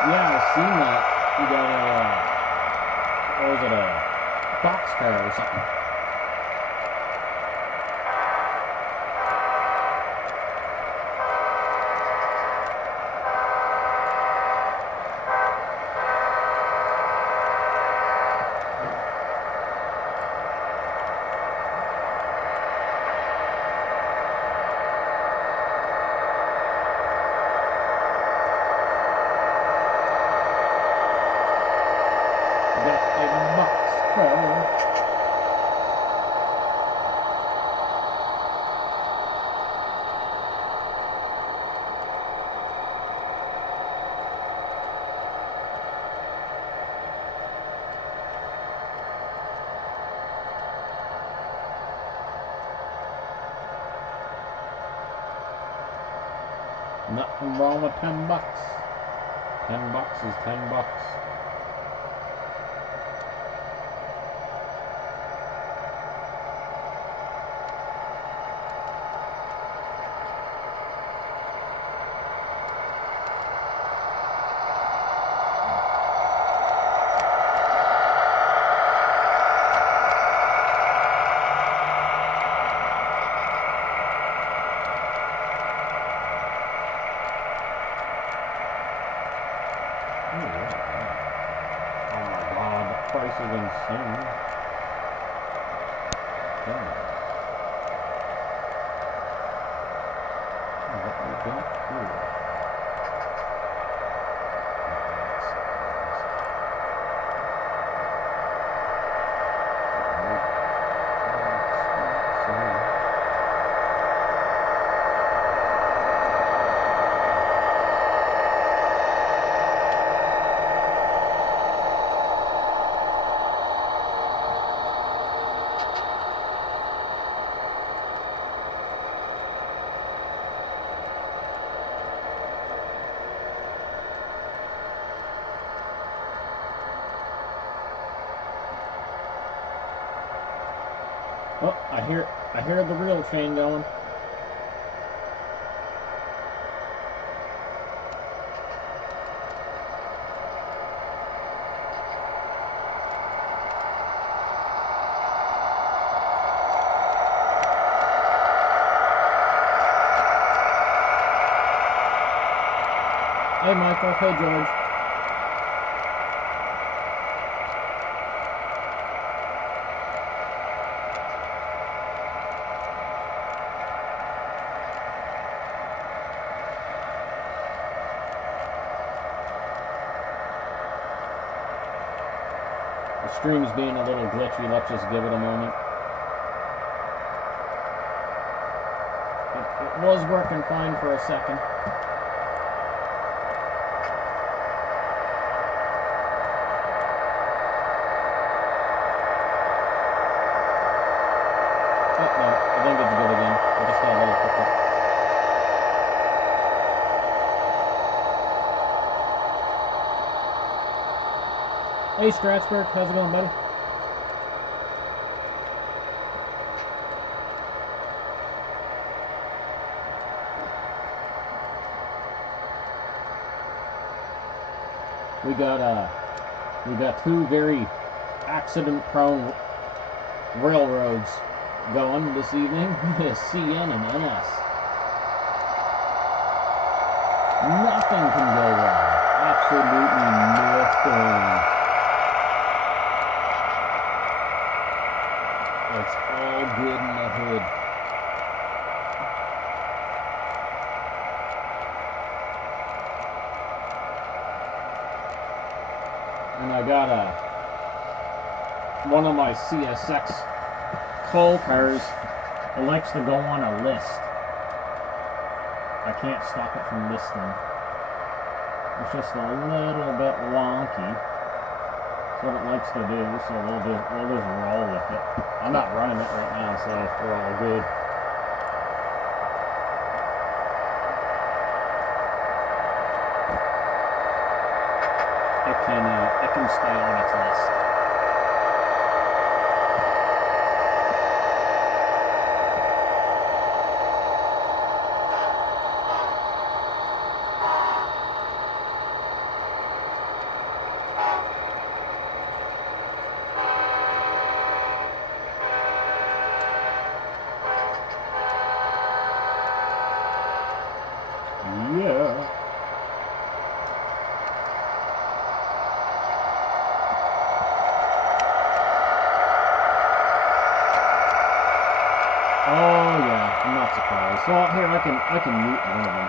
Yeah, I've seen that. You got a, what was it, a boxcar or something? Nothing wrong with $10. $10 is $10. Oh my god, the price is insane. What we got here? Oh, I hear the real train going. Hey Michael, hey George. The stream's being a little glitchy, let's just give it a moment. It was working fine for a second. Oh, no, I think it's good again. I just got a little hiccup. Hey Strasburg, how's it going, buddy? We got two very accident-prone railroads going this evening. CN and NS. Nothing can go wrong. Absolutely nothing. It's all good in the hood. And I got one of my CSX coal cars. It likes to go on a list. I can't stop it from listing. It's just a little bit wonky. That's what it likes to do, so we'll just roll with it. I'm not running it right now, so we're all good. It can stay on its list. Yeah. Oh yeah, I'm not surprised. Well, here I can mute one of them.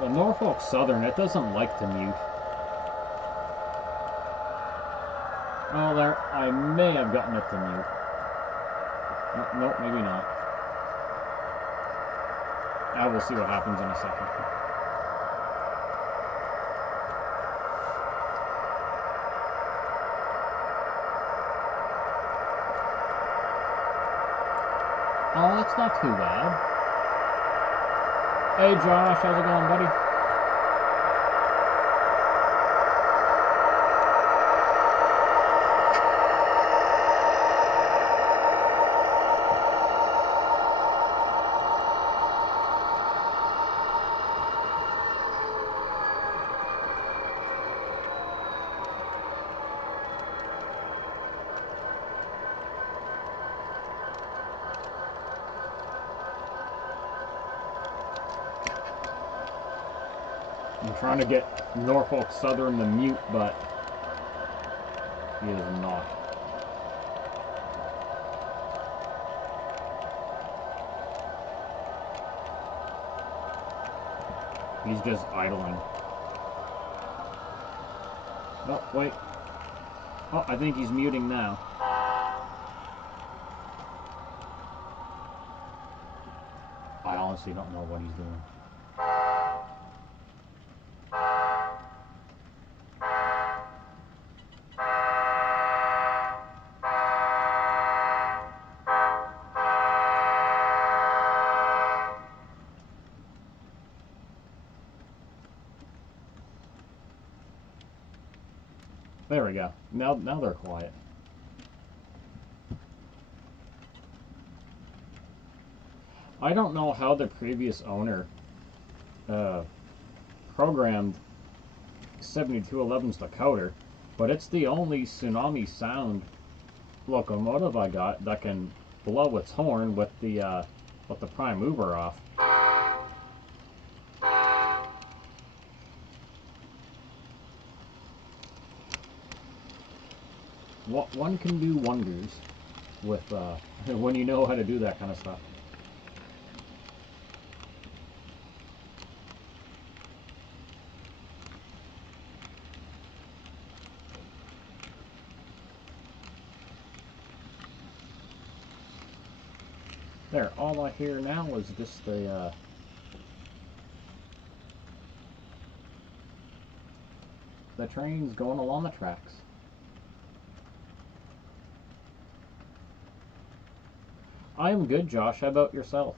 The Norfolk Southern, it doesn't like to mute. Oh, there, I may have gotten it to mute. Nope, maybe not. We'll see what happens in a second. Oh, that's not too bad. Hey Josh, how's it going, buddy? I'm trying to get Norfolk Southern to mute, but he is not. He's just idling. Oh, wait. Oh, I think he's muting now. I honestly don't know what he's doing. There we go. Now they're quiet. I don't know how the previous owner programmed 7211's decoder, but it's the only tsunami sound locomotive I got that can blow its horn with the prime mover off. One can do wonders with when you know how to do that kind of stuff. There, all I hear now is just the trains going along the tracks. I am good, Josh. How about yourself?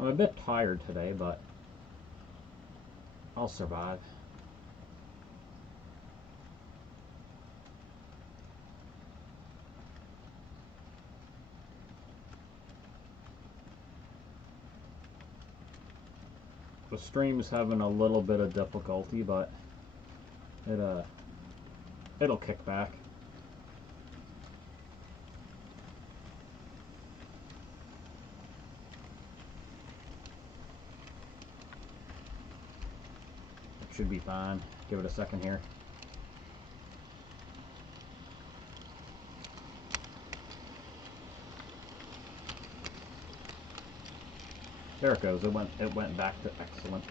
I'm a bit tired today, but I'll survive. The stream's having a little bit of difficulty, but it'll kick back. It should be fine. Give it a second here. There it goes. It went back to excellent.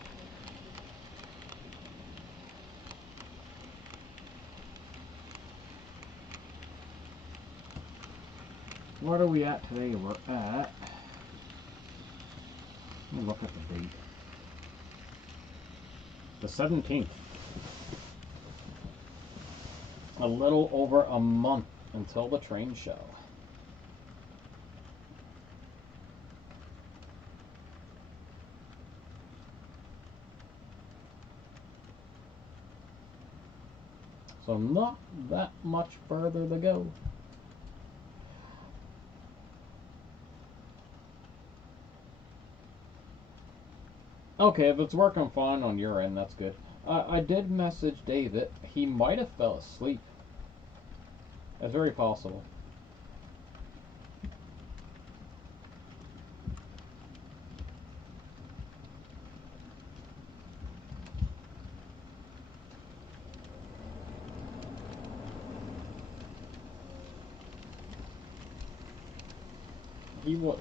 What are we at today? We're at... Let me look at the date. The 17th. A little over a month until the train show. So not that much further to go. Okay, if it's working fine on your end, that's good. I did message David. He might have fell asleep. That's very possible.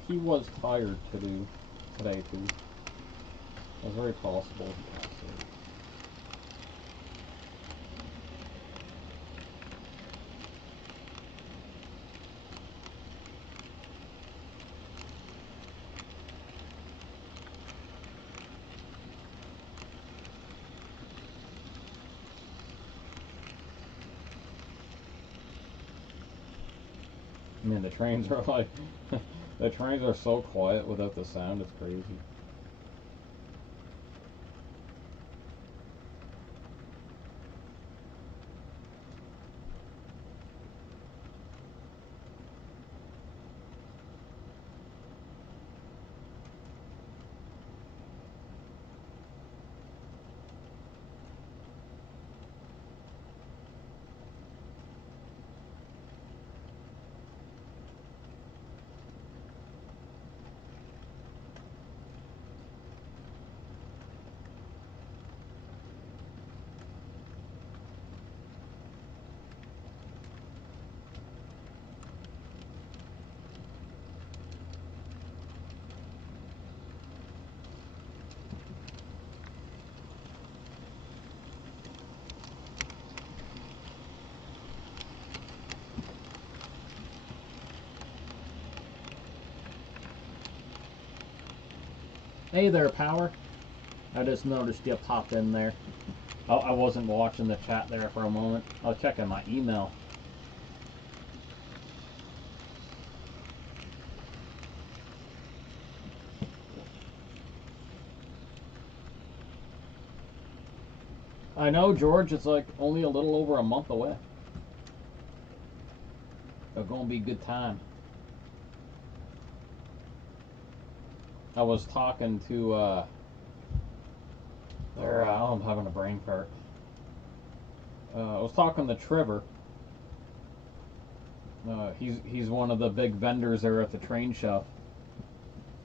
He was tired today too. It's very possible he passed asleep. I mean, the trains are like, the trains are so quiet without the sound, it's crazy. Hey there, Power. I just noticed you popped in there. Oh, I wasn't watching the chat there for a moment. I was checking my email. I know, George. It's like only a little over a month away. It's gonna be a good time. I was talking to oh, I'm having a brain fart. I was talking to Trevor. He's one of the big vendors there at the train show,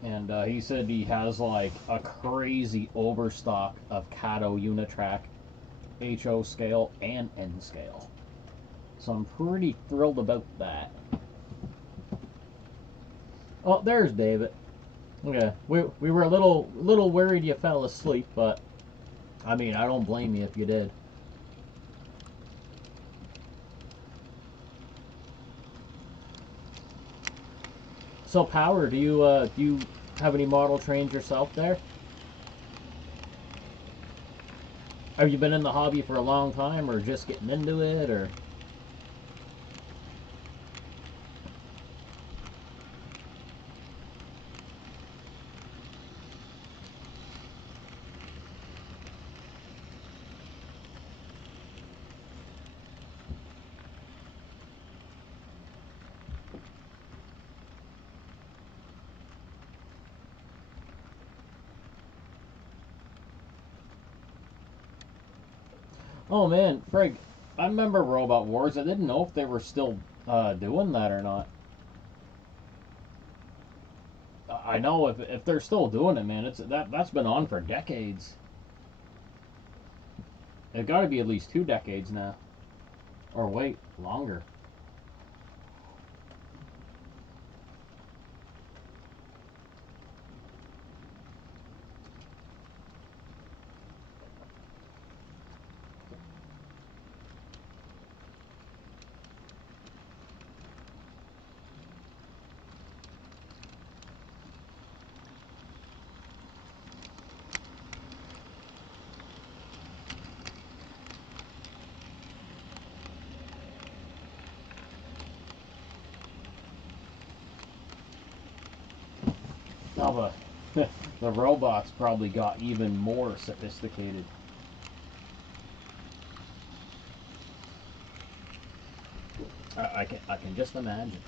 and he said he has like a crazy overstock of Cato Unitrack HO scale and N scale. So I'm pretty thrilled about that. Oh, there's David. Okay, we were a little worried you fell asleep, but I mean, I don't blame you if you did. So, Power, do you have any model trains yourself there? Have you been in the hobby for a long time, or just getting into it, or? Oh man, Frig, I remember Robot Wars. I didn't know if they were still doing that or not. I know if they're still doing it, man, that's been on for decades. It's got to be at least 2 decades now, or wait, longer. Oh, the robots probably got even more sophisticated. I can just imagine.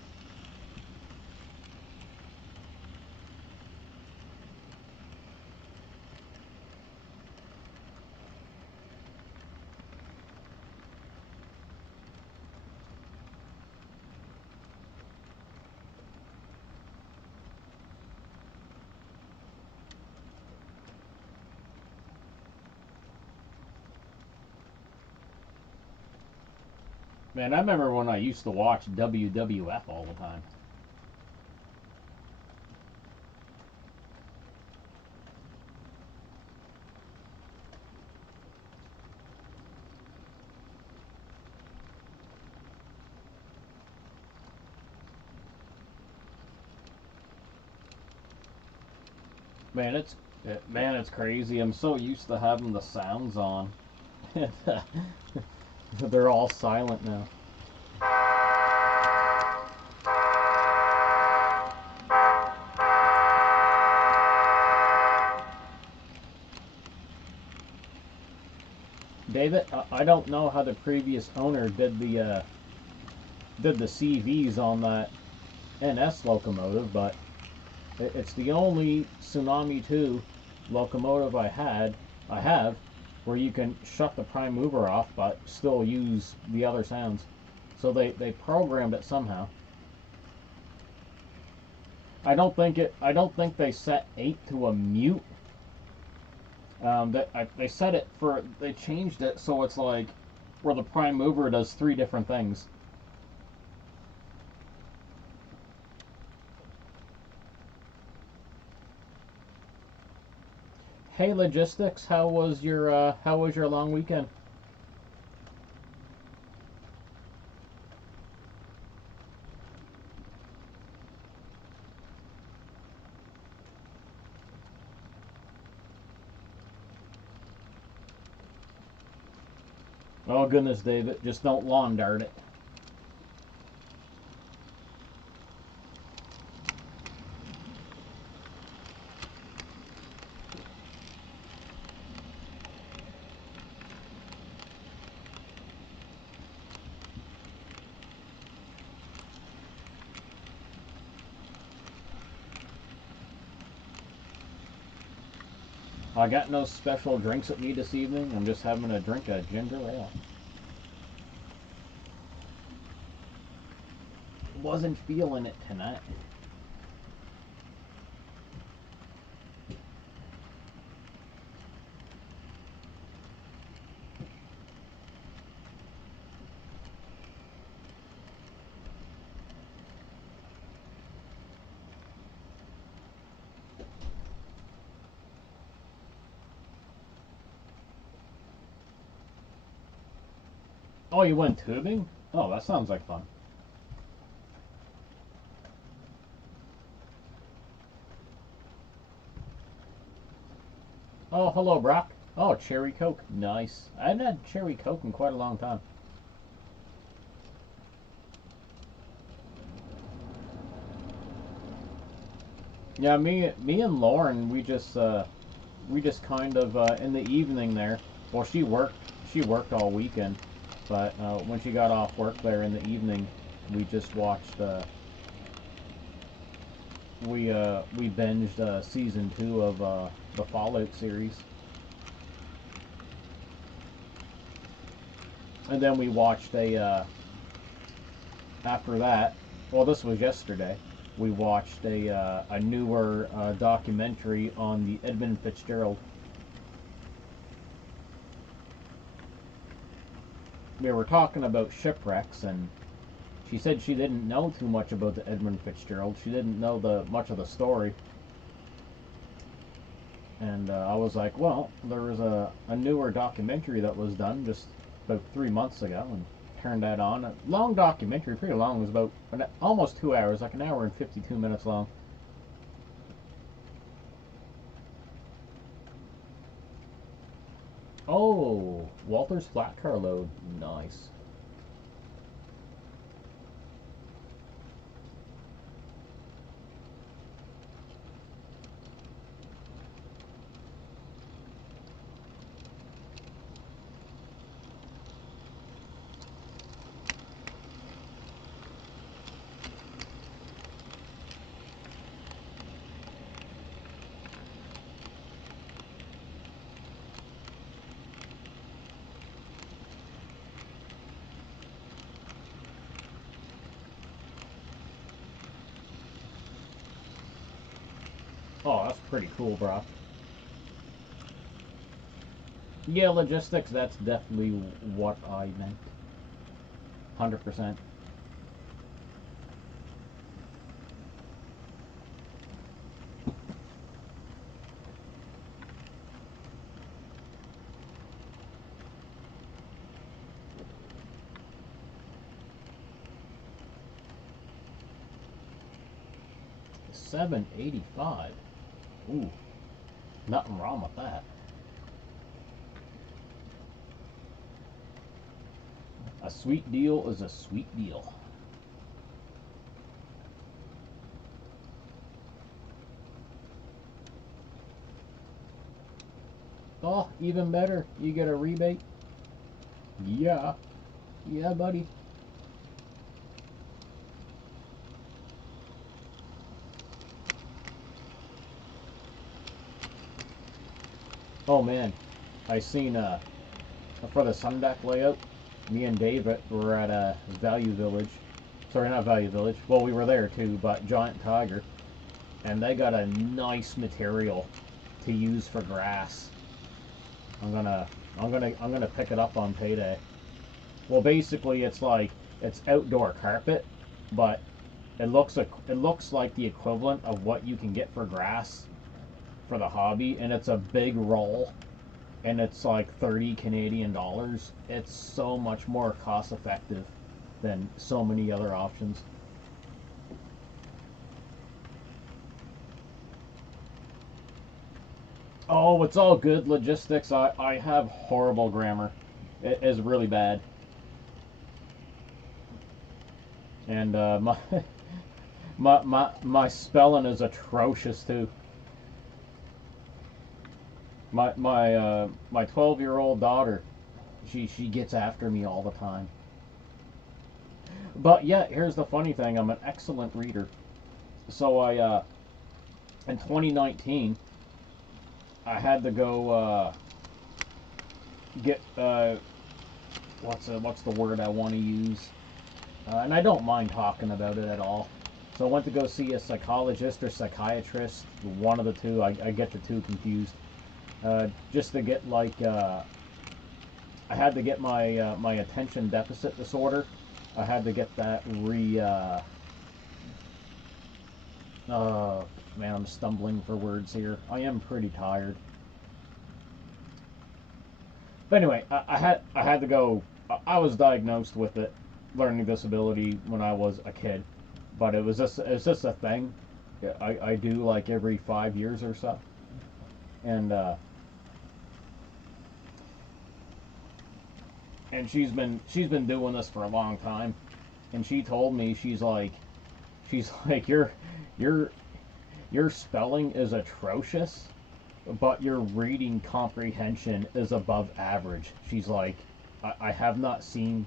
Man, I remember when I used to watch WWF all the time. Man, it's crazy. I'm so used to having the sounds on. They're all silent now. David, I don't know how the previous owner did the CVs on that NS locomotive, but it's the only Tsunami 2 locomotive I have where you can shut the prime mover off but still use the other sounds. So they programmed it somehow. I don't think they set 8 to a mute. They set it for, they changed it so it's like where the prime mover does 3 different things. Hey Logistics, how was your long weekend? Oh goodness, David, just don't lawn dart it. I got no special drinks with me this evening. I'm just having a drink of ginger ale. Wasn't feeling it tonight. Oh, you went tubing? Oh, that sounds like fun. Oh, hello, Brock. Oh, cherry coke. Nice. I haven't had cherry coke in quite a long time. Yeah, me and Lauren, we just kind of in the evening there. Well, she worked all weekend, but when she got off work there in the evening, we just watched. We binged season 2 of the Fallout series, and then we watched after that. Well, this was yesterday. We watched a newer documentary on the Edmund Fitzgerald. We were talking about shipwrecks, and she said she didn't know too much about the Edmund Fitzgerald. She didn't know much of the story. And I was like, well, there was a newer documentary that was done just about 3 months ago, and turned that on. A long documentary, pretty long. It was about almost 2 hours, like an hour and 52 minutes long. Oh, Walter's flat car load. Nice. Oh, that's pretty cool, bro. Yeah, logistics, that's definitely what I meant. 100%. 785. Ooh, nothing wrong with that. A sweet deal is a sweet deal. Oh, even better. You get a rebate? Yeah. Yeah, buddy. Oh, man. I seen, for the sun deck layout, me and Dave were at Value Village. Sorry, not Value Village. Well, we were there too, but Giant Tiger. And they got a nice material to use for grass. I'm gonna pick it up on payday. Well, basically, it's outdoor carpet, but it looks like the equivalent of what you can get for grass for the hobby, and it's a big roll, and it's like 30 Canadian dollars. It's so much more cost effective than so many other options. Oh, it's all good logistics. I have horrible grammar. It is really bad. And my spelling is atrocious too. My 12-year-old daughter, she gets after me all the time. But yeah, here's the funny thing. I'm an excellent reader. So I in 2019, I had to go get what's the word I want to use, and I don't mind talking about it at all. So I went to go see a psychologist or psychiatrist, one of the two. I get the two confused. Just to get like I had to get my my attention deficit disorder. I had to get that man, I'm stumbling for words here. I am pretty tired. But anyway, I had to go. I was diagnosed with it, learning disability, when I was a kid, but it's just a thing. I do like every 5 years or so, and she's been doing this for a long time, and she told me she's like your your spelling is atrocious, but your reading comprehension is above average. She's like, I have not seen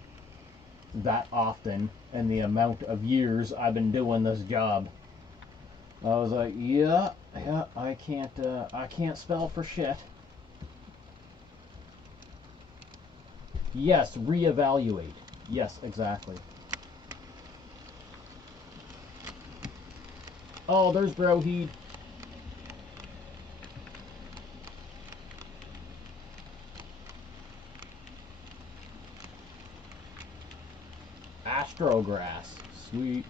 that often in the amount of years I've been doing this job. I was like, yeah, I can't spell for shit. Yes, reevaluate. Yes, exactly. Oh, there's Broheed. Astrograss. Sweet.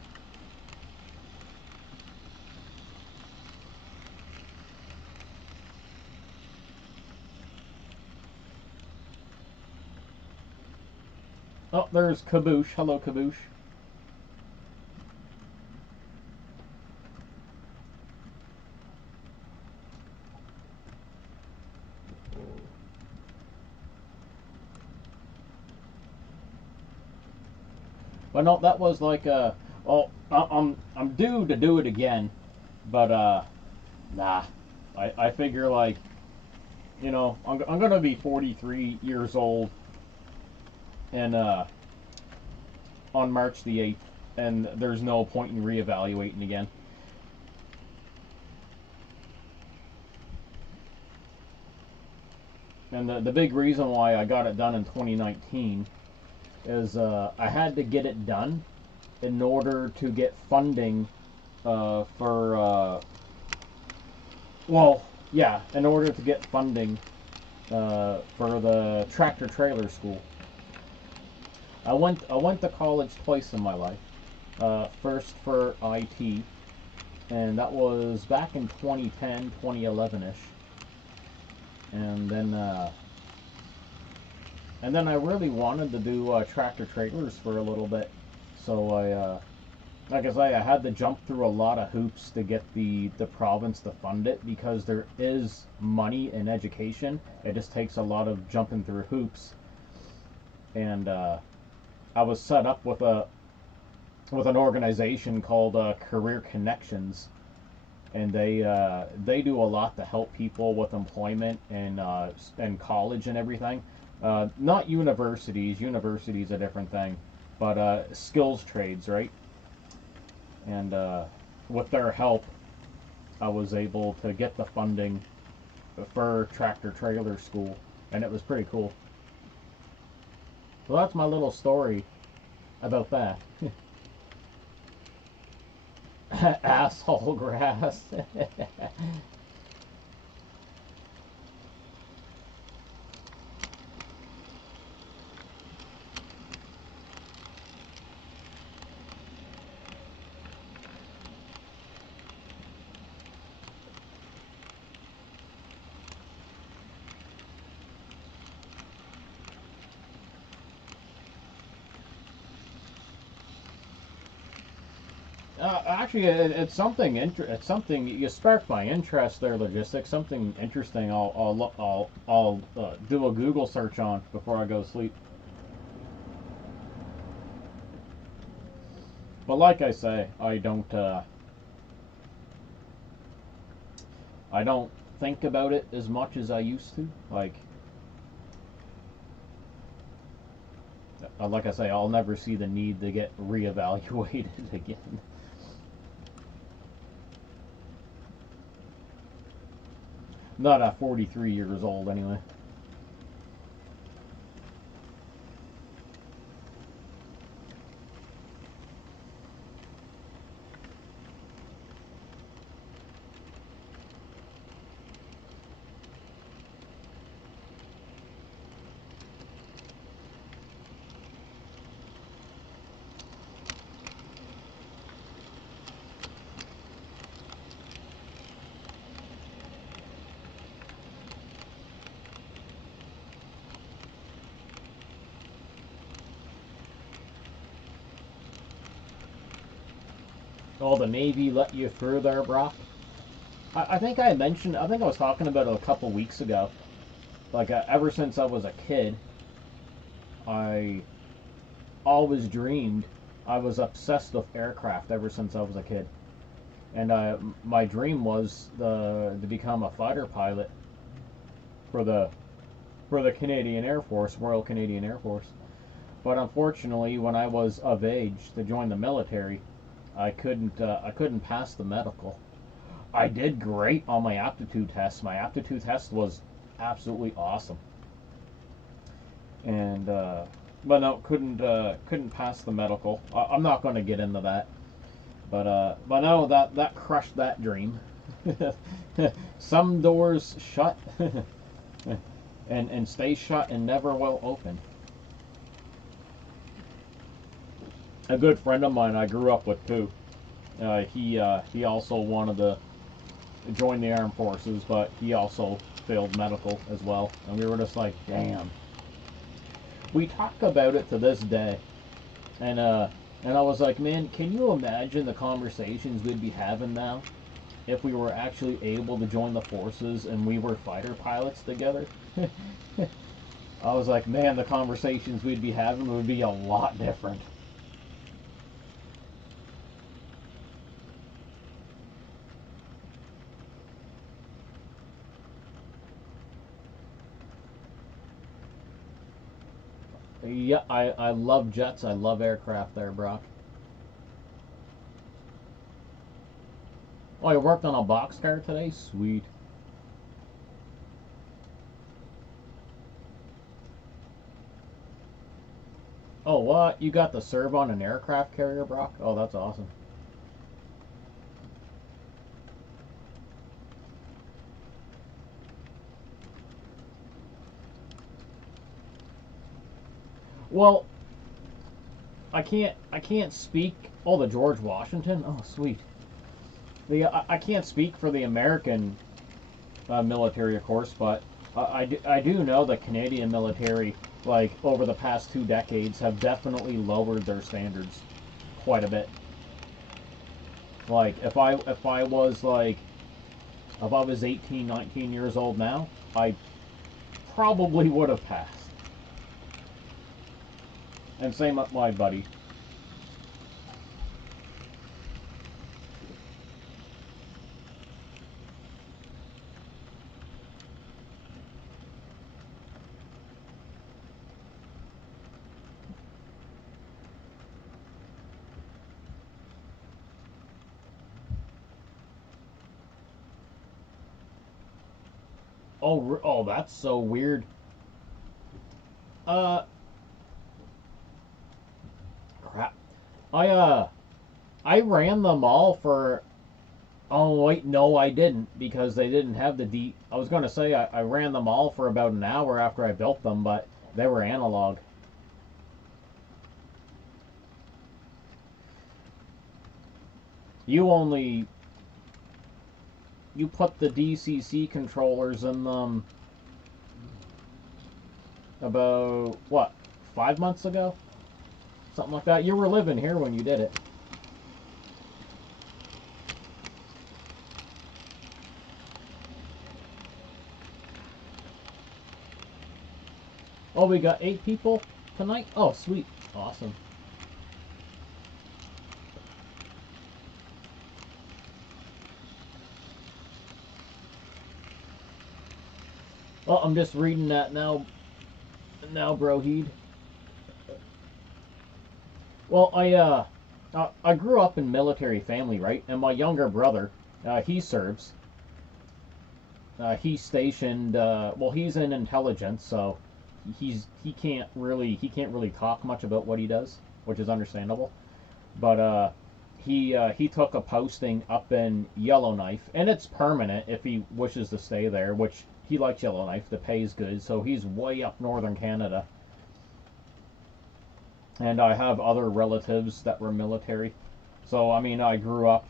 Oh, there's Kaboosh. Hello, Kaboosh. But no, that was like oh, I'm due to do it again, but nah. I figure like, I'm gonna be 43 years old, and on March the 8th, and there's no point in reevaluating again. And the big reason why I got it done in 2019 is I had to get it done in order to get funding for well, yeah, in order to get funding for the tractor trailer school. I went to college twice in my life. First for IT, and that was back in 2010, 2011ish, and then I really wanted to do tractor trailers for a little bit, so like I say, I had to jump through a lot of hoops to get the province to fund it, because there is money in education. It just takes a lot of jumping through hoops, and I was set up with an organization called Career Connections, and they do a lot to help people with employment and college and everything. Not universities. Universities a different thing, but skills trades, right? And with their help, I was able to get the funding for tractor trailer school, and it was pretty cool. So that's my little story about that. Asshole grass. Actually, it's something. It's something. You sparked my interest there. Logistics. Something interesting. I'll do a Google search on before I go to sleep. But like I say, I don't think about it as much as I used to. Like I say, I'll never see the need to get reevaluated again. Not at 43 years old, anyway. Oh, the Navy let you through there, Brock? I think I mentioned, I think I was talking about it a couple weeks ago. Like, ever since I was a kid, I always dreamed, I was obsessed with aircraft ever since I was a kid. And my dream was to become a fighter pilot for the Canadian Air Force, Royal Canadian Air Force. But unfortunately, when I was of age to join the military, I couldn't pass the medical. I did great on my aptitude test. My aptitude test was absolutely awesome, and but no, couldn't pass the medical. I'm not going to get into that, but no, that crushed that dream. Some doors shut, and stay shut and never will open. A good friend of mine I grew up with too. He also wanted to join the armed forces, but he also failed medical as well. And we were just like, damn. We talk about it to this day, and I was like, man, can you imagine the conversations we'd be having now if we were actually able to join the forces and we were fighter pilots together? I was like, man, the conversations we'd be having would be a lot different. Yeah, I love jets. I love aircraft there, Brock. Oh, you worked on a boxcar today? Sweet. Oh, what? You got to serve on an aircraft carrier, Brock? Oh, that's awesome. Well, I can't speak. Oh, the George Washington. Oh, sweet. I can't speak for the American military, of course, but I do know the Canadian military, like over the past 2 decades, have definitely lowered their standards quite a bit. Like if I was 18, 19 years old now, I probably would have passed. And same with my buddy. Oh, that's so weird. Uh, Crap. I uh, I ran them all for. Oh wait, no, I didn't because they didn't have the D. I was gonna say I ran them all for about an hour after I built them, but they were analog. You only you put the DCC controllers in them about what 5 months ago, something like that. You were living here when you did it. Oh, we got 8 people tonight. Oh, sweet, awesome. Oh, I'm just reading that now. Now, Broheed. Well, I grew up in military family, right? And my younger brother, he serves, he's stationed. Well, he's in intelligence, so he can't really talk much about what he does, which is understandable. But he took a posting up in Yellowknife, and it's permanent if he wishes to stay there, which he likes Yellowknife. The pay is good, so he's way up northern Canada. And I have other relatives that were military, so I mean I grew up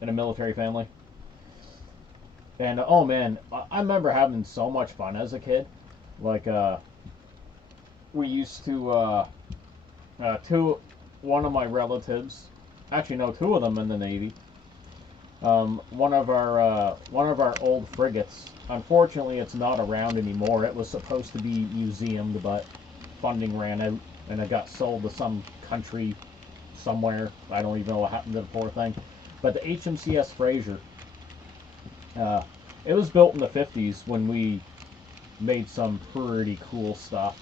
in a military family. And oh man, I remember having so much fun as a kid. Like we used to two one of my relatives, actually no, two of them in the Navy. One of our old frigates. Unfortunately, it's not around anymore. It was supposed to be museumed, but funding ran out, and it got sold to some country somewhere. I don't even know what happened to the poor thing. But the HMCS Fraser, uh, it was built in the 50s when we made some pretty cool stuff.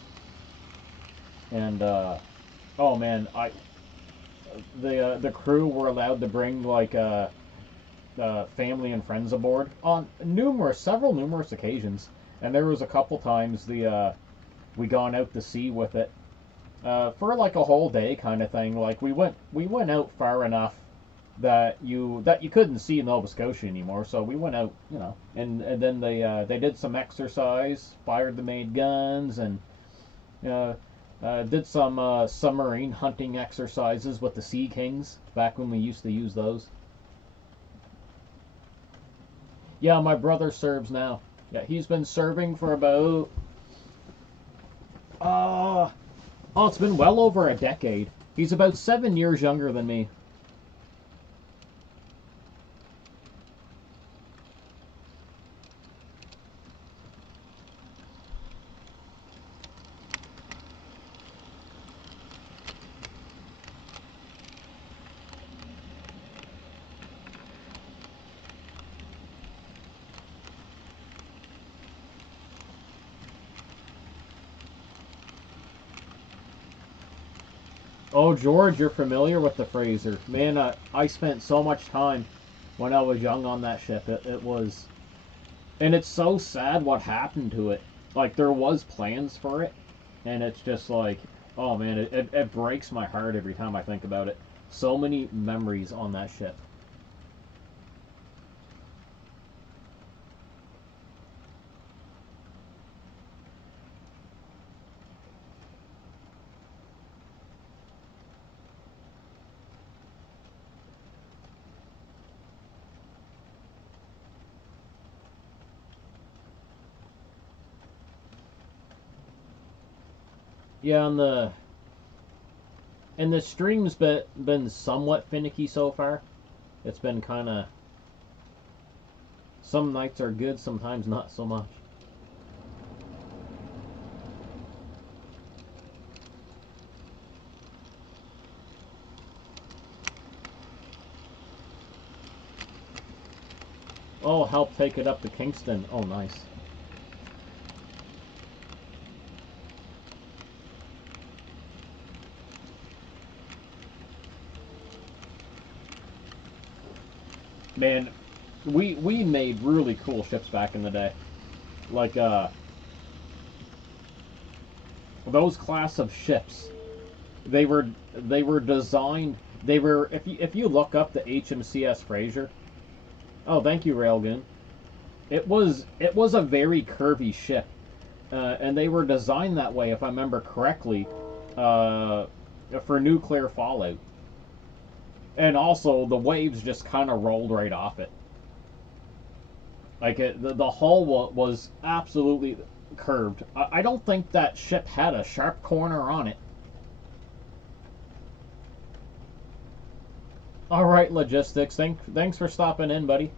And oh man, the crew were allowed to bring like family and friends aboard on numerous occasions, and there was a couple times we gone out to sea with it for like a whole day kind of thing. Like we went out far enough that you couldn't see Nova Scotia anymore, so we went out, and then they did some exercise, fired the main guns, and uh, did some submarine hunting exercises with the Sea Kings back when we used to use those. Yeah, my brother serves now. Yeah, he's been serving for about uh oh, it's been well over a decade. He's about 7 years younger than me. Oh, George, you're familiar with the Fraser. Man, I spent so much time when I was young on that ship. It was, and it's so sad what happened to it. Like, there was plans for it, and it's just like, oh man, it breaks my heart every time I think about it. So many memories on that ship. Yeah, and the stream's been somewhat finicky so far. It's been kind of, some nights are good, sometimes not so much. Oh, help take it up to Kingston. Oh, nice. Man, we made really cool ships back in the day. Like those class of ships. They were designed. They were, if you look up the HMCS Fraser. Oh, thank you, Railgun. It was a very curvy ship, and they were designed that way, if I remember correctly, uh, for nuclear fallout. And also, the waves just kind of rolled right off it. Like the hull was absolutely curved. I don't think that ship had a sharp corner on it. All right, logistics. Thanks for stopping in, buddy.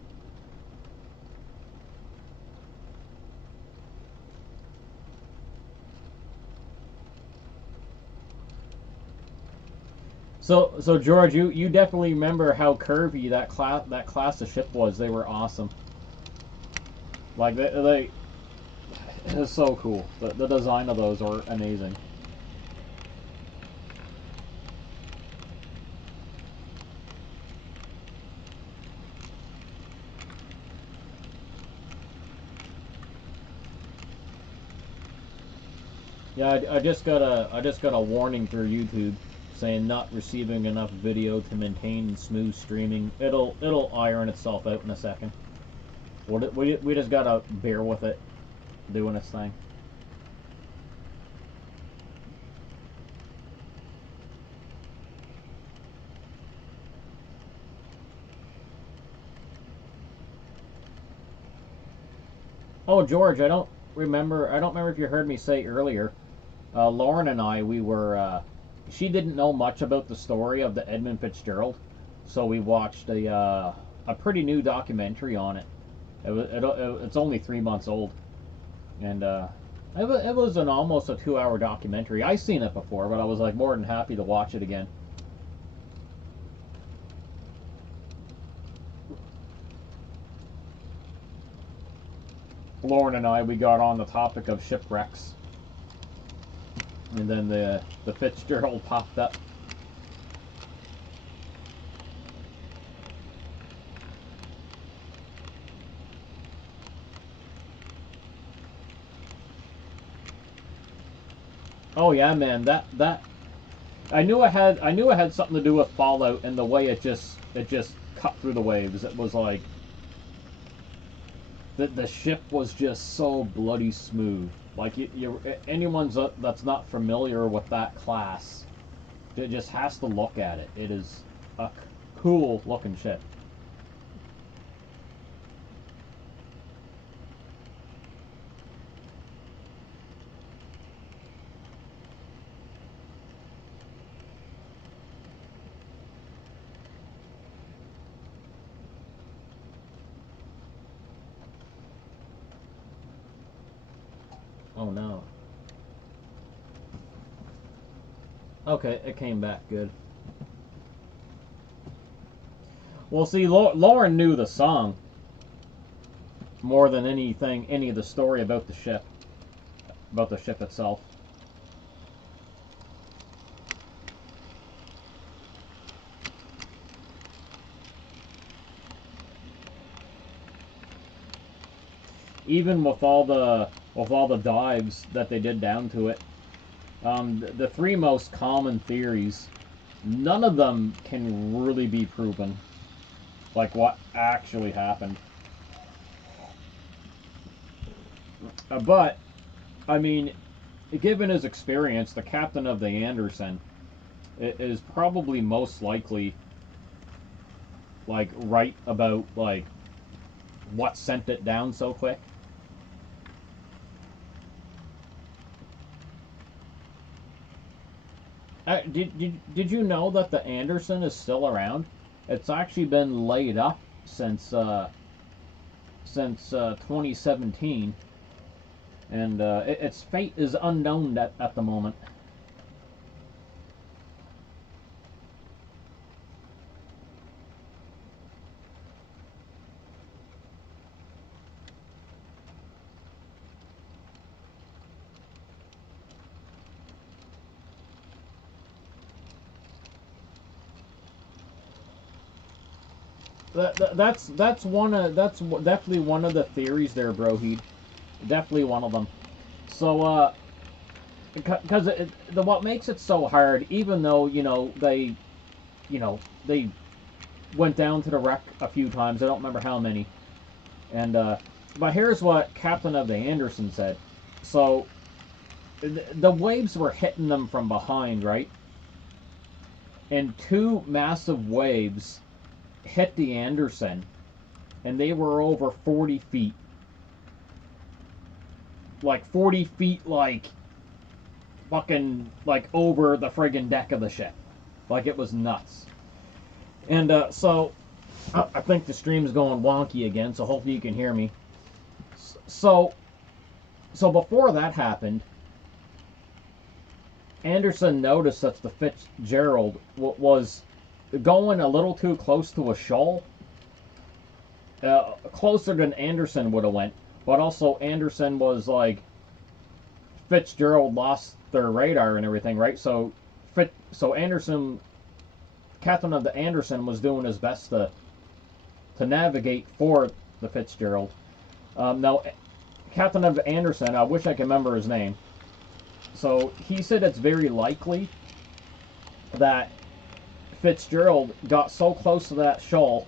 So George, you definitely remember how curvy that class of ship was. They were awesome. Like they it was so cool. The design of those are amazing. Yeah, I just got a warning through YouTube saying not receiving enough video to maintain smooth streaming. It'll iron itself out in a second. We just gotta bear with it doing its thing. Oh, George, I don't remember. I don't remember if you heard me say earlier. Lauren and I, we were. She didn't know much about the story of the Edmund Fitzgerald, so we watched a pretty new documentary on it. It's only 3 months old, and it was an almost a 2 hour documentary. I seen it before, but I was like more than happy to watch it again. Lauren and I, we got on the topic of shipwrecks, and then the Fitzgerald popped up. Oh yeah, man, that I knew it had something to do with Fallout and the way it just cut through the waves. It was like the ship was just so bloody smooth. Like anyone that's not familiar with that class, it just has to look at it. It is a cool looking ship. Oh no. Okay, it came back good. Well, see, Lauren knew the song more than anything, any of the story about the ship itself. Even with all the dives that they did down to it, the three most common theories, none of them can really be proven. Like what actually happened. But I mean, given his experience, the captain of the Anderson is probably most likely like right about like what sent it down so quick. Did you know that the Anderson is still around? It's actually been laid up since 2017, and its fate is unknown at the moment. That's definitely one of the theories there, bro. He definitely one of them. So because what makes it so hard, even though they went down to the wreck a few times. I don't remember how many. And but here's what Captain of the Anderson said. So the waves were hitting them from behind, right? And two massive waves hit the Anderson, and they were over 40 feet. Like 40 feet, like fucking like over the friggin' deck of the ship. Like it was nuts. And so I think the stream's going wonky again, so hopefully you can hear me. So before that happened, Anderson noticed that the Fitzgerald was going a little too close to a shoal, closer than Anderson would have went. But also Anderson was like, Fitzgerald lost their radar and everything, right? So Anderson, Captain of the Anderson, was doing his best to navigate for the Fitzgerald. Now, Captain of the Anderson, I wish I could remember his name. So he said it's very likely that Fitzgerald got so close to that shoal,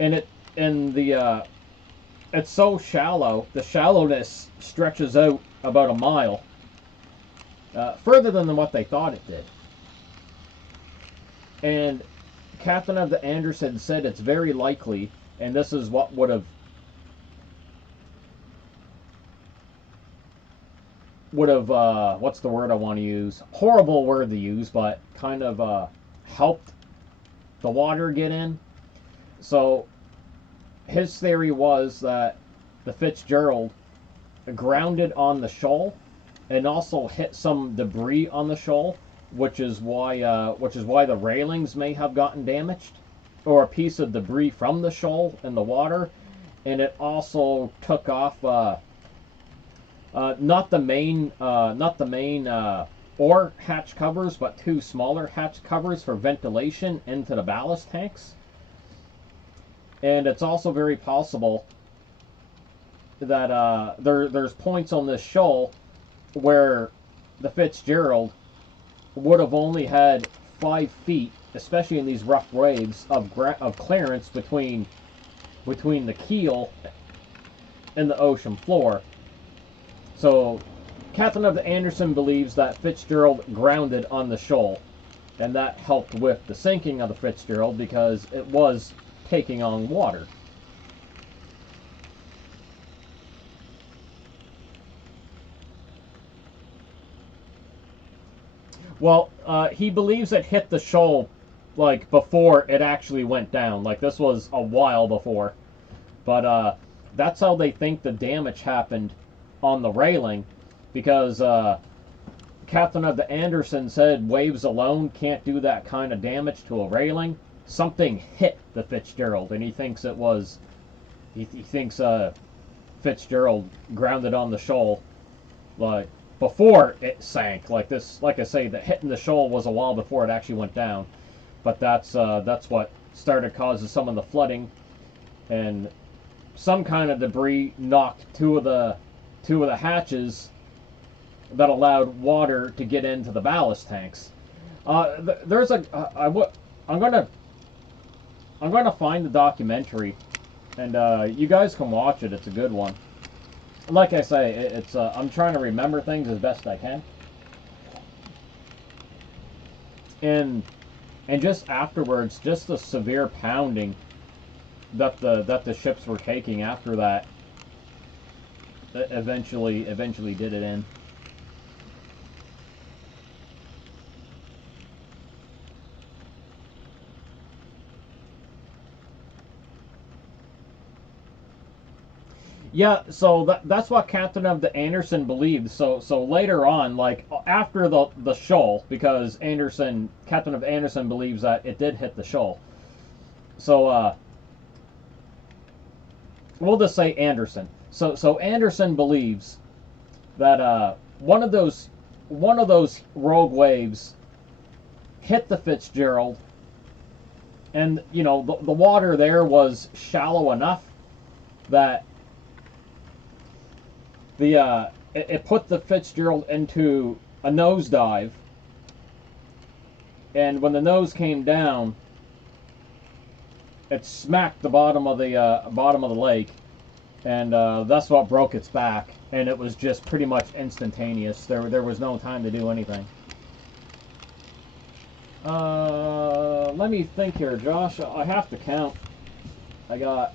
and it's so shallow. The shallowness stretches out about a mile, further than what they thought it did. And Captain of the Anderson said it's very likely, and this is what would have what's the word I want to use? Horrible word to use, but kind of helped the water get in. So his theory was that the Fitzgerald grounded on the shoal and also hit some debris on the shoal, which is why the railings may have gotten damaged, or a piece of debris from the shoal in the water, and it also took off not the main ore hatch covers, but two smaller hatch covers for ventilation into the ballast tanks. And it's also very possible that there's points on this shoal where the Fitzgerald would have only had 5 feet, especially in these rough waves, of clearance between the keel and the ocean floor. So Captain of the Anderson believes that Fitzgerald grounded on the shoal, and that helped with the sinking of the Fitzgerald because it was taking on water. Well, he believes it hit the shoal like before it actually went down. Like this was a while before, but that's how they think the damage happened on the railing, because Captain of the Anderson said waves alone can't do that kind of damage to a railing. Something hit the Fitzgerald, and he thinks it was he thinks Fitzgerald grounded on the shoal like before it sank. Like this, like I say, the hitting the shoal was a while before it actually went down, but that's what started causing some of the flooding, and some kind of debris knocked two of the hatches that allowed water to get into the ballast tanks. There's a I'm gonna find the documentary, and you guys can watch it. It's a good one. Like I say, it's I'm trying to remember things as best I can, and just afterwards, just the severe pounding that the ships were taking after that eventually did it in. Yeah, so that's what Captain of the Anderson believed. So later on, like after the shoal, because Captain of Anderson believes that it did hit the shoal. So we'll just say Anderson. So Anderson believes that one of those rogue waves hit the Fitzgerald, and you know the water there was shallow enough that it put the Fitzgerald into a nosedive, and when the nose came down, it smacked the bottom of the lake, and that's what broke its back. And it was just pretty much instantaneous. There was no time to do anything. Let me think here, Josh. I have to count. I got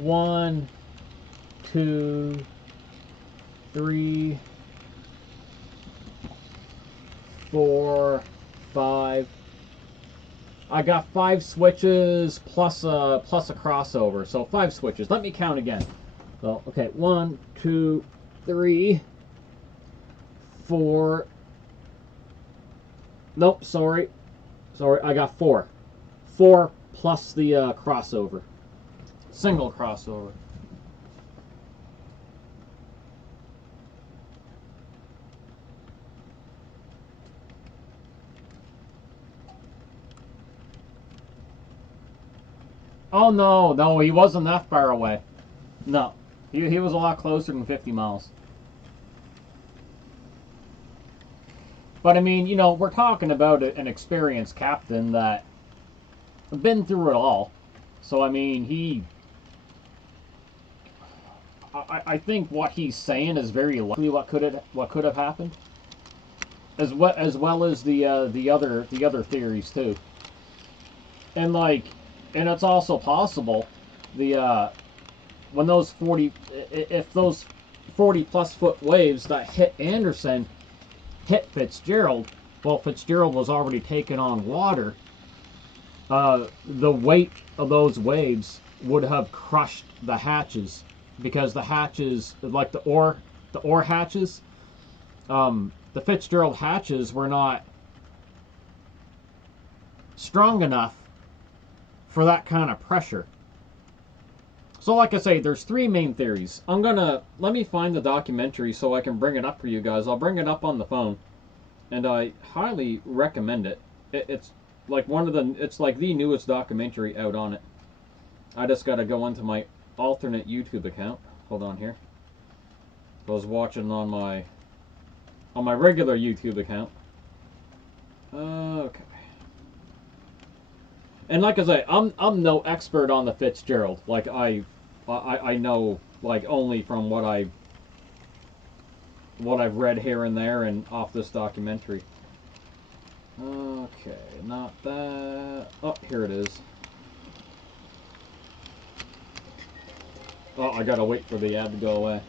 1, 2, 3, 4, 5. I got 5 switches plus a crossover, so 5 switches. Let me count again. So okay, 1, 2, 3, 4. Nope, sorry, I got 4. 4 plus the crossover. Single crossover. Oh no, he wasn't that far away. No, he was a lot closer than 50 miles. But I mean, you know, we're talking about an experienced captain that been through it all. So I mean, I think what he's saying is very likely what could have happened, as well as the other theories too. And like, and it's also possible the when those 40 if those 40 plus foot waves that hit Anderson hit Fitzgerald, well, Fitzgerald was already taking on water. The weight of those waves would have crushed the hatches, because the hatches, like the ore hatches, the Fitzgerald hatches were not strong enough for that kind of pressure. So like I say, there's three main theories. Let me find the documentary so I can bring it up for you guys. I'll bring it up on the phone, and I highly recommend it. It's like it's like the newest documentary out on it. I just gotta go into my alternate YouTube account. Hold on here. I was watching on my regular YouTube account. Okay. And like I say, I'm no expert on the Fitzgerald. Like I know like only from what I've read here and there and off this documentary. Okay, not that. Oh, here it is. Oh, I gotta wait for the ad to go away.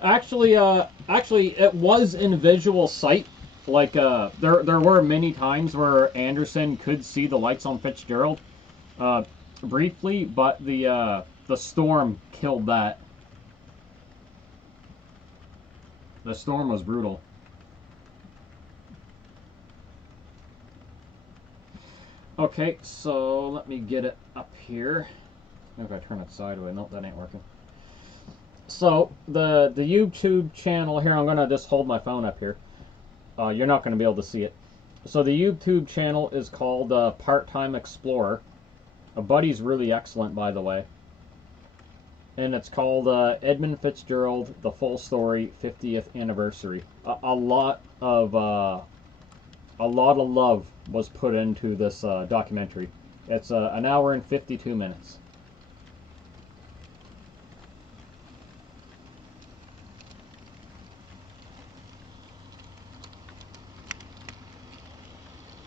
Actually, it was in visual sight. Like, there were many times where Anderson could see the lights on Fitzgerald, briefly, but the storm killed that. The storm was brutal. Okay, so let me get it up here. If I turn it sideways, nope, that ain't working. So the YouTube channel here, I'm gonna just hold my phone up here. You're not gonna be able to see it. So the YouTube channel is called Part-Time Explorer. A buddy's really excellent, by the way. And it's called Edmund Fitzgerald: The Full Story 50th Anniversary. A lot of love was put into this documentary. It's an hour and 52 minutes.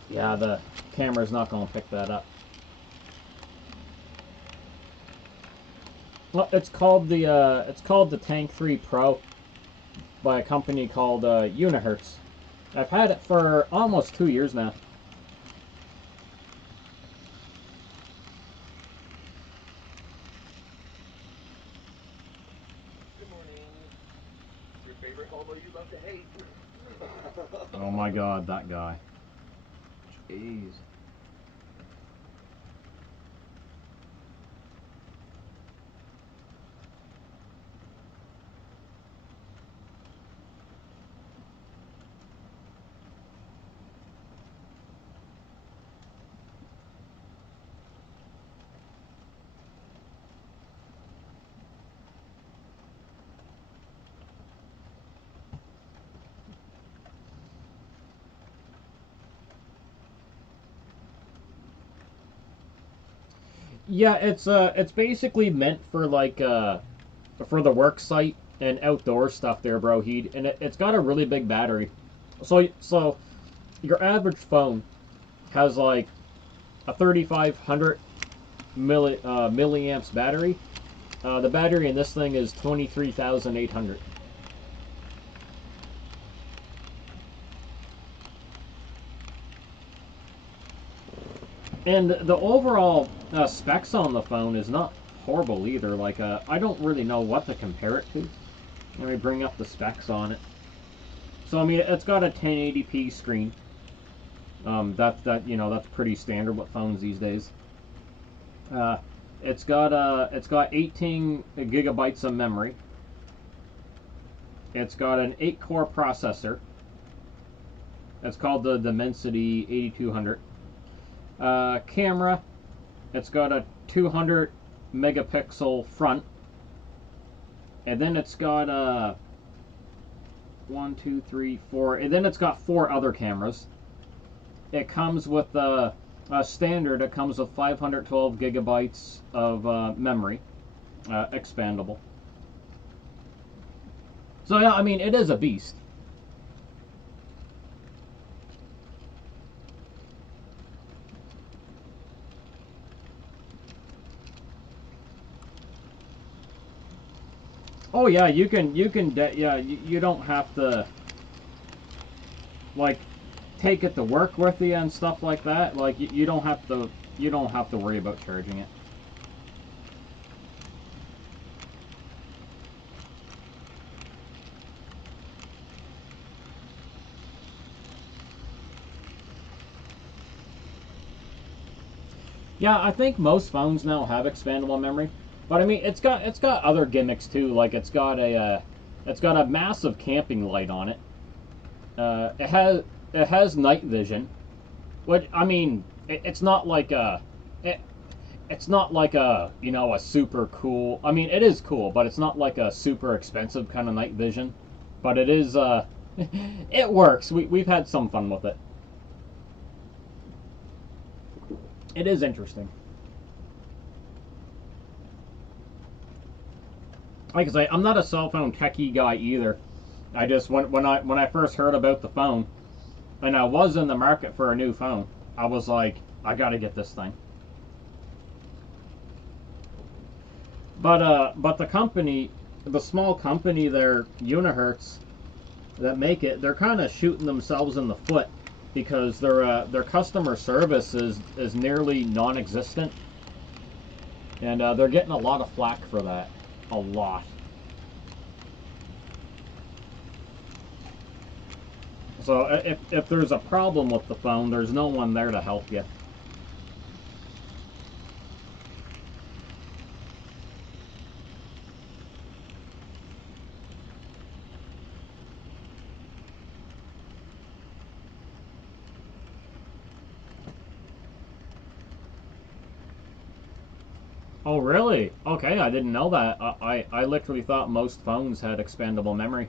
Yeah, the camera's not going to pick that up. Well, it's called the Tank 3 Pro by a company called Unihertz. I've had it for almost 2 years now. Good morning. Your favorite homo you love to hate. Oh my God, that guy. Jeez. Yeah, it's basically meant for like for the work site and outdoor stuff there, bro. And it's got a really big battery. So your average phone has like a 3500 milliamps battery. The battery in this thing is 23,800. And the overall specs on the phone is not horrible either. Like, I don't really know what to compare it to. Let me bring up the specs on it. So I mean, it's got a 1080p screen. That's pretty standard with phones these days. It's got 18 gigabytes of memory. It's got an 8-core processor. It's called the Dimensity 8200. Camera, It's got a 200 megapixel front, and then it's got a 1, 2, 3, 4, and then it's got 4 other cameras. It comes with a standard. It comes with 512 gigabytes of memory, expandable. So yeah, I mean, it is a beast. Oh yeah, you can yeah, you don't have to like take it to work with you and stuff like that. Like you don't have to worry about charging it. Yeah, I think most phones now have expandable memory, but I mean it's got other gimmicks too. Like it's got a massive camping light on it. It has night vision, which I mean it's not like it's not like a a super cool. I mean it is cool, but it's not like a super expensive kind of night vision. But it is it works. We've had some fun with it. It is interesting. Like I say, I'm not a cell phone techie guy either. I just when I first heard about the phone, and I was in the market for a new phone, I was like, I gotta get this thing. But the company, the small company there, Unihertz, that make it, they're kind of shooting themselves in the foot because their customer service is nearly non-existent, and they're getting a lot of flack for that, a lot. So if there's a problem with the phone, there's no one there to help you. Oh, really? Okay, I didn't know that. I literally thought most phones had expandable memory.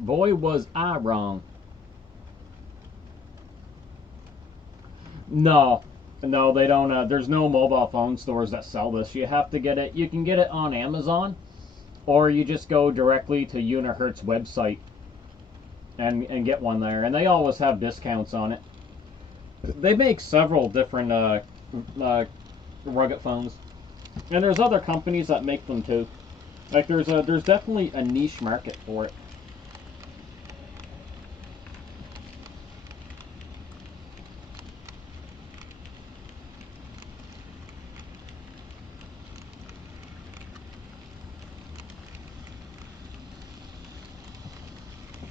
Boy, was I wrong. No, no, they don't. There's no mobile phone stores that sell this. You have to get it. You can get it on Amazon, or you just go directly to Unihertz website and get one there. And they always have discounts on it. They make several different rugged phones, and there's other companies that make them too. Like there's definitely a niche market for it.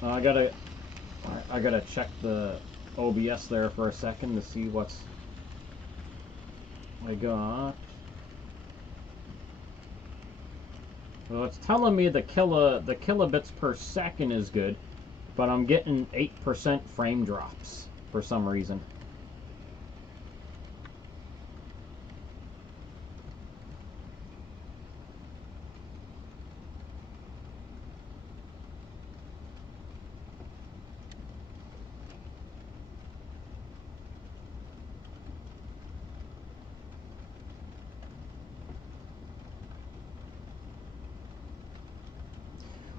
I gotta I gotta check the OBS there for a second to see what's I got. Well, it's telling me the kilobits per second is good, but I'm getting 8% frame drops for some reason.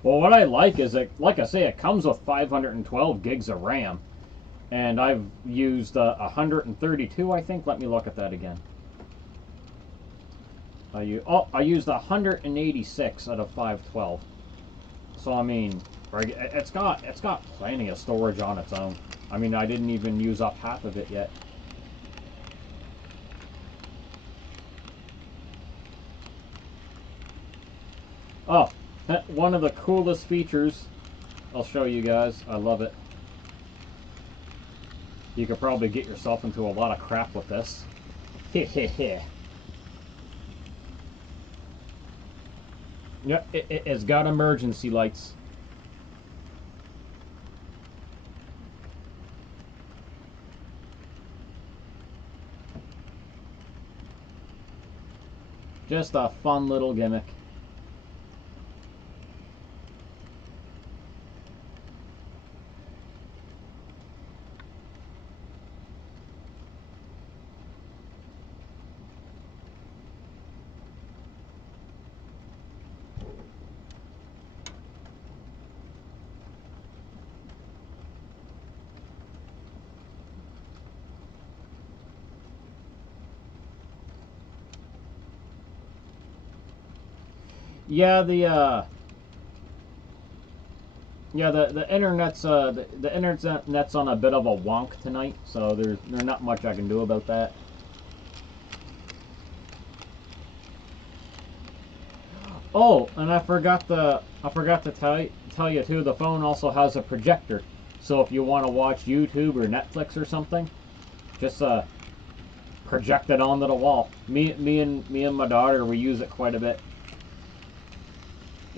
Well, what I like is that, like I say, it comes with 512 gigs of RAM, and I've used 132, I think. Let me look at that again. I used 186 out of 512. So I mean, it's got plenty of storage on its own. I mean, I didn't even use up half of it yet. Oh, one of the coolest features. I'll show you guys. I love it. You could probably get yourself into a lot of crap with this. Heh heh heh. Yeah, it's got emergency lights. Just a fun little gimmick. Yeah, the internet's the internet's on a bit of a wonk tonight, so there's not much I can do about that. Oh, and I forgot to tell you too. The phone also has a projector, so if you want to watch YouTube or Netflix or something, just project it onto the wall. Me and my daughter, we use it quite a bit.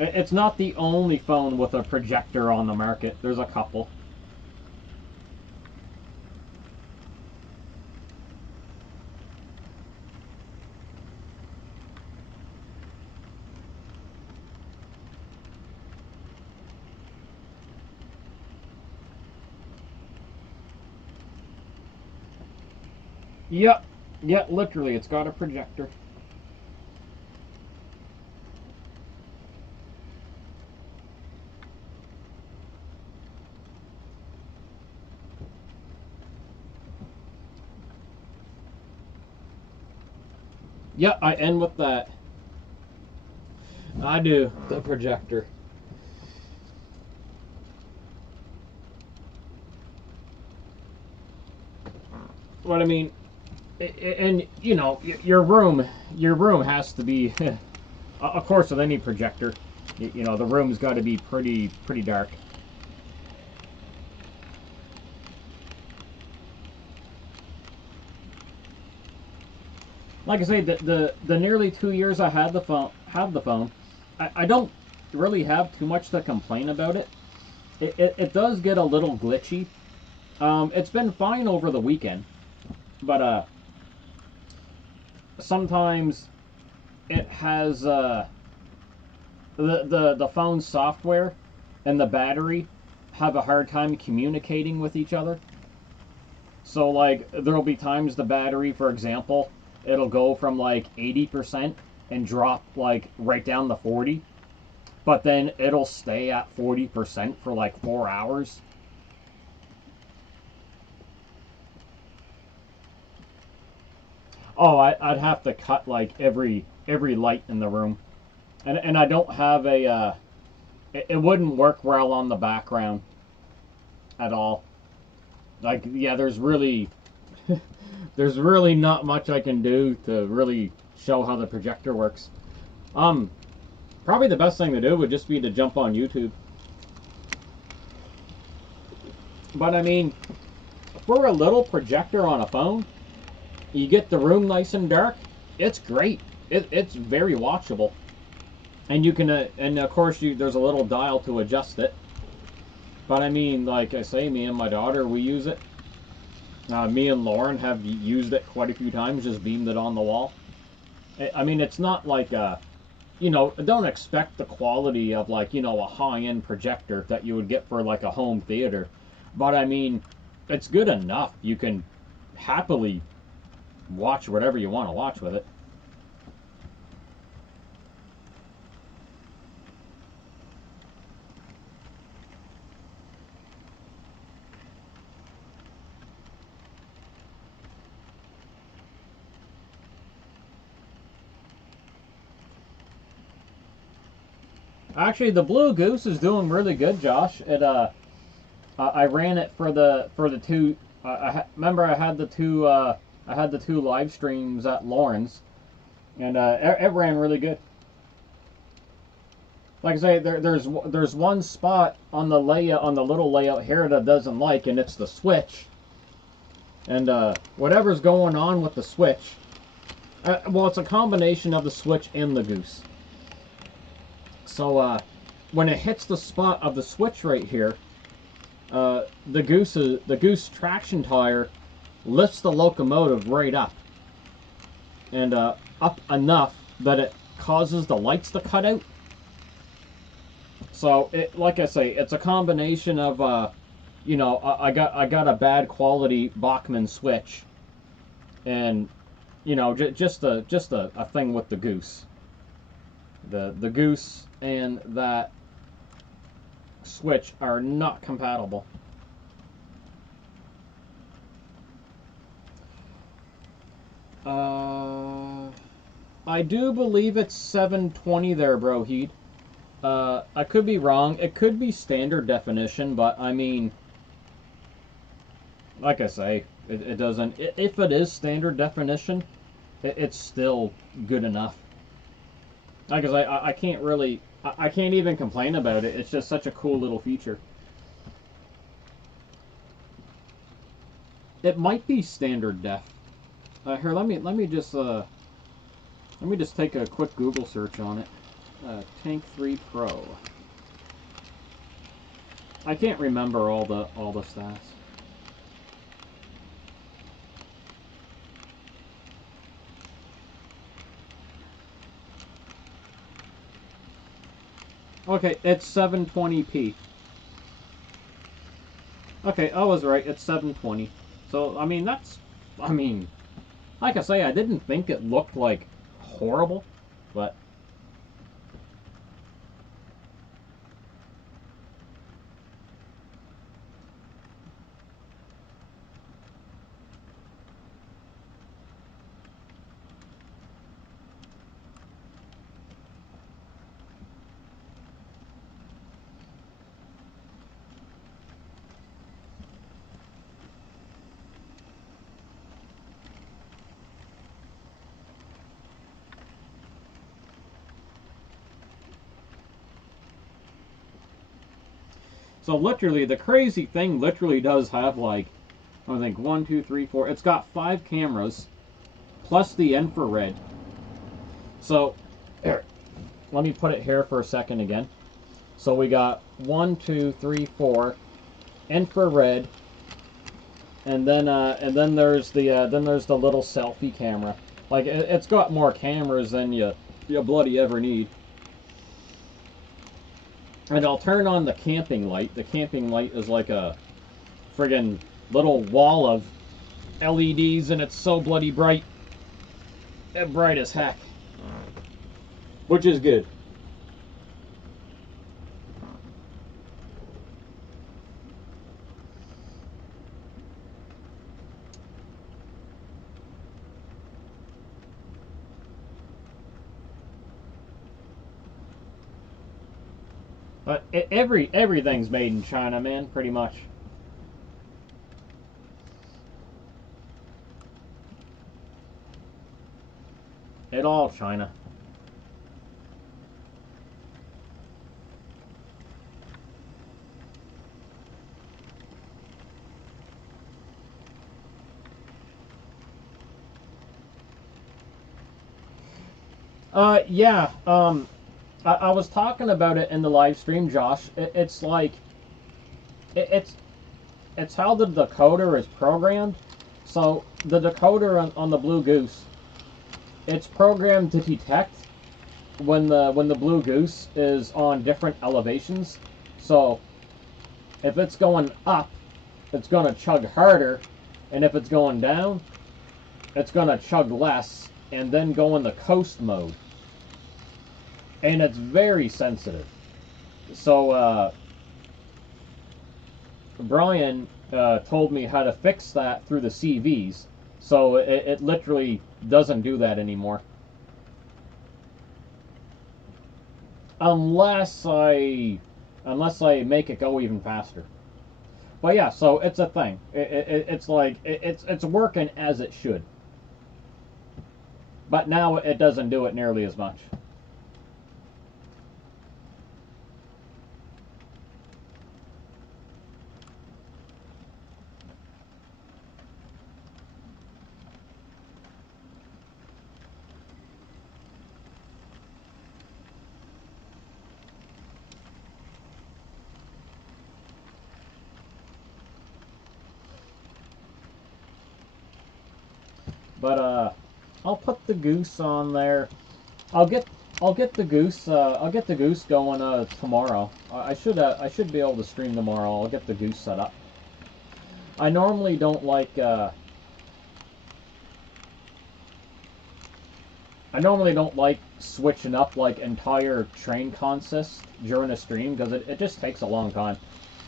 It's not the only phone with a projector on the market. There's a couple. Yep. Yeah, literally, it's got a projector. Yeah, I end with that. I do. The projector. What I mean, and you know, your room has to be, of course, with any projector, you know, the room's got to be pretty dark. Like I say, the nearly 2 years I had the phone, I don't really have too much to complain about it. It does get a little glitchy. It's been fine over the weekend, but sometimes it has the phone software and the battery have a hard time communicating with each other. So like there'll be times the battery, for example, it'll go from like 80% and drop like right down to 40, but then it'll stay at 40% for like 4 hours. Oh, I'd have to cut like every light in the room, and I don't have a it wouldn't work well on the background at all. Like, yeah, there's really not much I can do to really show how the projector works. Um, Probably the best thing to do would just be to jump on YouTube. But I mean, for a little projector on a phone, you get the room nice and dark. It's great. It's very watchable, and you can and of course there's a little dial to adjust it. But I mean, like I say, me and my daughter, we use it. Me and Lauren have used it quite a few times, just beamed it on the wall. I mean, it's not like don't expect the quality of like, a high-end projector that you would get for like a home theater. But I mean, it's good enough. You can happily watch whatever you want to watch with it. Actually, the Blue Goose is doing really good, Josh. I ran it for the two. Remember, I had the two live streams at Lawrence, and it ran really good. Like I say, there's one spot on the layout, on the little layout here, that doesn't like, and it's the switch. And whatever's going on with the switch, well, it's a combination of the switch and the Goose. So when it hits the spot of the switch right here, the goose traction tire lifts the locomotive right up, and up enough that it causes the lights to cut out. So like I say, it's a combination of I got a bad quality Bachmann switch, and just a thing with the goose. The goose and that switch are not compatible. I do believe it's 720 there, bro Heat. I could be wrong. It could be standard definition, but I mean, like I say, it doesn't. If it is standard definition, it's still good enough. Because I can't really, I can't even complain about it. It's just such a cool little feature. It might be standard def. Here, let me just take a quick Google search on it. Tank 3 Pro. I can't remember all the stats. Okay, it's 720p. Okay, I was right. It's 720. So I mean like I say, I didn't think it looked like horrible, but so literally the crazy thing literally does have like, I think 1, 2, 3, 4. It's got 5 cameras plus the infrared. So here, let me put it here for a second again. So we got 1, 2, 3, 4 infrared, and then there's the little selfie camera. Like it's got more cameras than you bloody ever need. And I'll turn on the camping light. The camping light is like a friggin' little wall of LEDs, and it's so bloody bright. Bright as heck. Which is good. But everything's made in China, man, pretty much. It all China. Yeah. I was talking about it in the live stream, Josh. It's like it's how the decoder is programmed. So the decoder on the Blue Goose, it's programmed to detect when the Blue Goose is on different elevations. So if it's going up, it's gonna chug harder, and if it's going down, it's gonna chug less, and then go in the coast mode. And it's very sensitive. So Brian told me how to fix that through the CVs, so it literally doesn't do that anymore. Unless I make it go even faster. But yeah, so it's a thing. It's like it's working as it should. But now it doesn't do it nearly as much. But I'll put the goose on there. I'll get I'll get the goose going tomorrow. I should be able to stream tomorrow. I'll get the goose set up. I normally don't like switching up like entire train consists during a stream because it just takes a long time.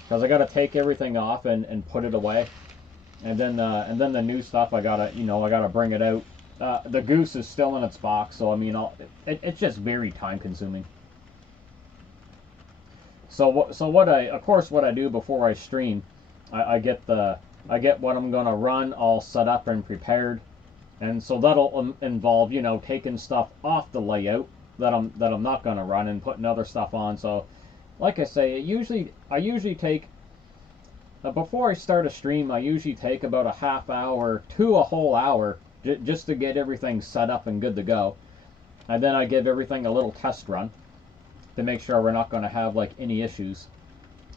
Because I gotta take everything off and put it away, and then the new stuff I gotta bring it out. The goose is still in its box, so I mean it's just very time consuming. So what I do before I stream, I get what I'm gonna run all set up and prepared. And so that'll involve, taking stuff off the layout that I'm not gonna run and putting other stuff on. So, like I say, I usually take before I start a stream, I usually take about a half hour to a whole hour just to get everything set up and good to go. And then I give everything a little test run to make sure we're not going to have like any issues.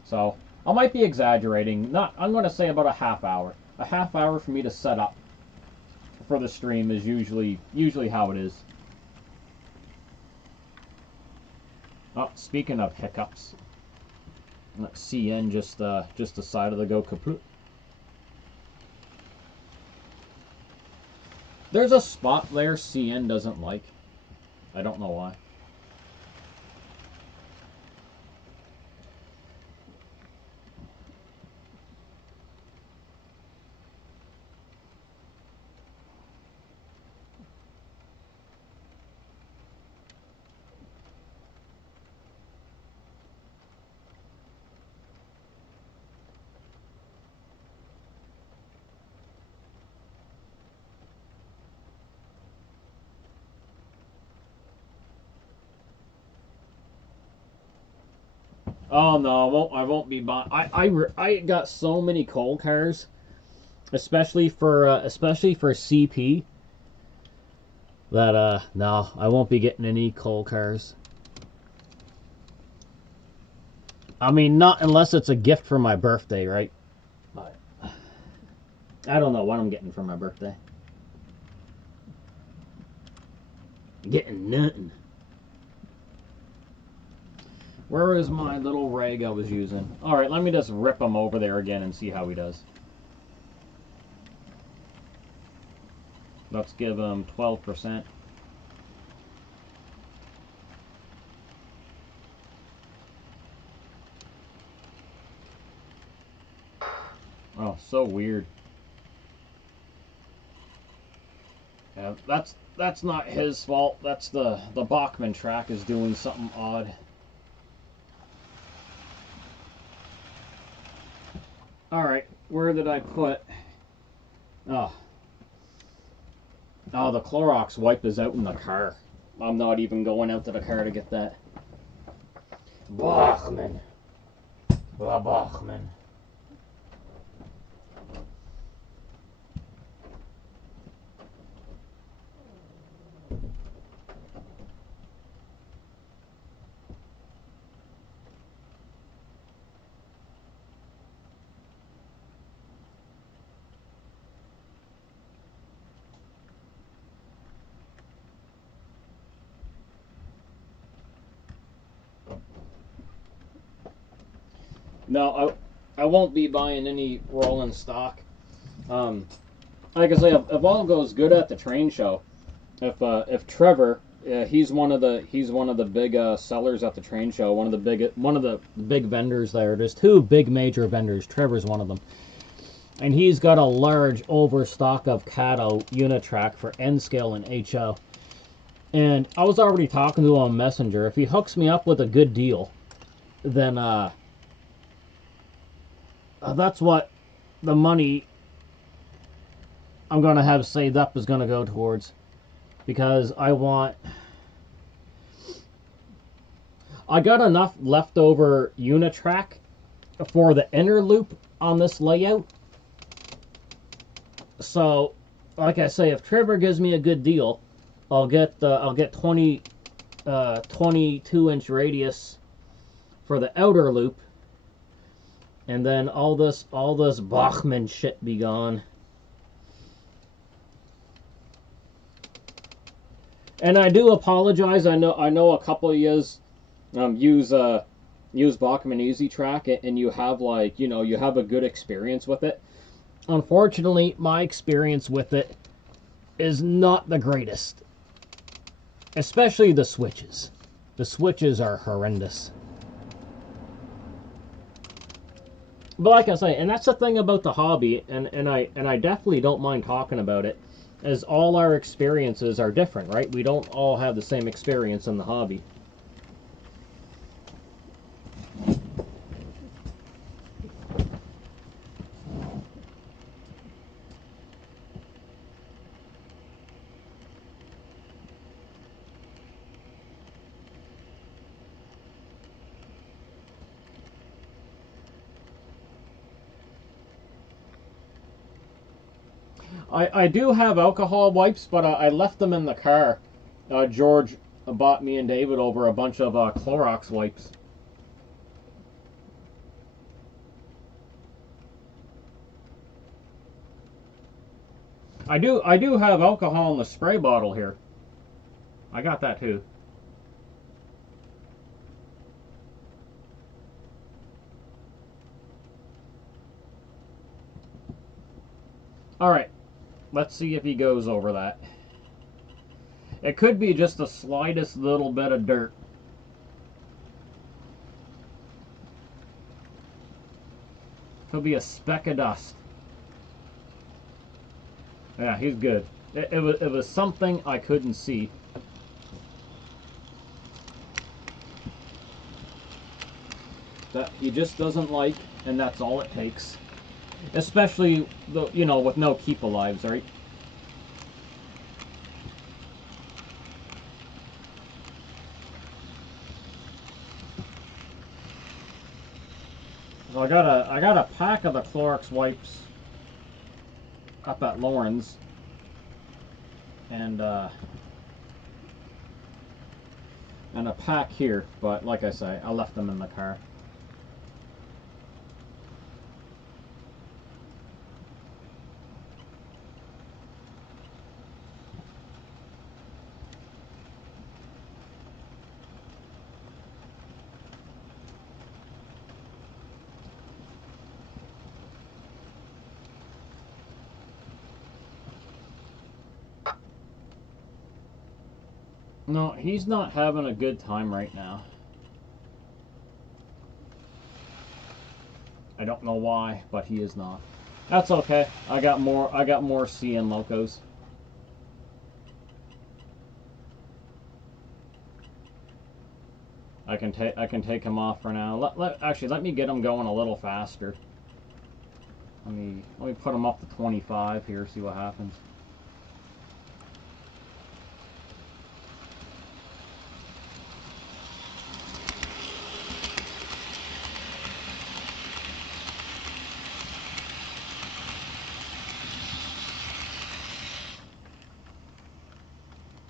So I might be exaggerating. I'm going to say about a half hour. A half hour for me to set up for the stream is usually how it is. Oh, speaking of hiccups, CN just decided to go kaput. There's a spot there CN doesn't like. I don't know why. Oh no, I won't be buying. I got so many coal cars, especially for CP. That no, I won't be getting any coal cars. I mean, not unless it's a gift for my birthday, right? But I don't know what I'm getting for my birthday. Getting nothing. Where is my little rag I was using? Alright, let me just rip him over there again and see how he does. Let's give him 12%. Oh, so weird. Yeah, that's not his fault. That's the Bachmann track is doing something odd. Alright, where did I put... Oh, the Clorox wipe is out in the car. I'm not even going out to the car to get that. Bachmann. Bachmann. No, I won't be buying any rolling stock. Like I say, if all goes good at the train show, if Trevor, he's one of the big sellers at the train show, one of the big vendors there. There's two big major vendors. Trevor's one of them, and he's got a large overstock of Cato Unitrack for N scale and HO. And I was already talking to him on Messenger. If he hooks me up with a good deal, then that's what the money I'm going to have saved up is going to go towards. Because I got enough leftover Unitrack for the inner loop on this layout. So, like I say, if Trevor gives me a good deal, I'll get 22-inch radius for the outer loop. And then all this Bachmann shit be gone. And I do apologize. I know a couple of yous use Bachman Easy Track, and you have, like, you have a good experience with it. Unfortunately, my experience with it is not the greatest. Especially the switches. The switches are horrendous. But like I say, and that's the thing about the hobby, and I definitely don't mind talking about it, is all our experiences are different, right? We don't all have the same experience in the hobby. I do have alcohol wipes, but I left them in the car. George bought me and David over a bunch of Clorox wipes. I do have alcohol in the spray bottle here. I got that too. All right. Let's see if he goes over that. It could be just the slightest little bit of dirt. Could be a speck of dust. Yeah, he's good. It was something I couldn't see. That he just doesn't like, and that's all it takes. Especially, with no keep alives, right? So I got a pack of the Clorox wipes up at Lauren's, and a pack here, but like I say, I left them in the car. No, he's not having a good time right now. I don't know why, but he is not. That's okay. I got more CN locos. I can take him off for now. Actually, let me get him going a little faster. Let me put him up to 25 here, see what happens.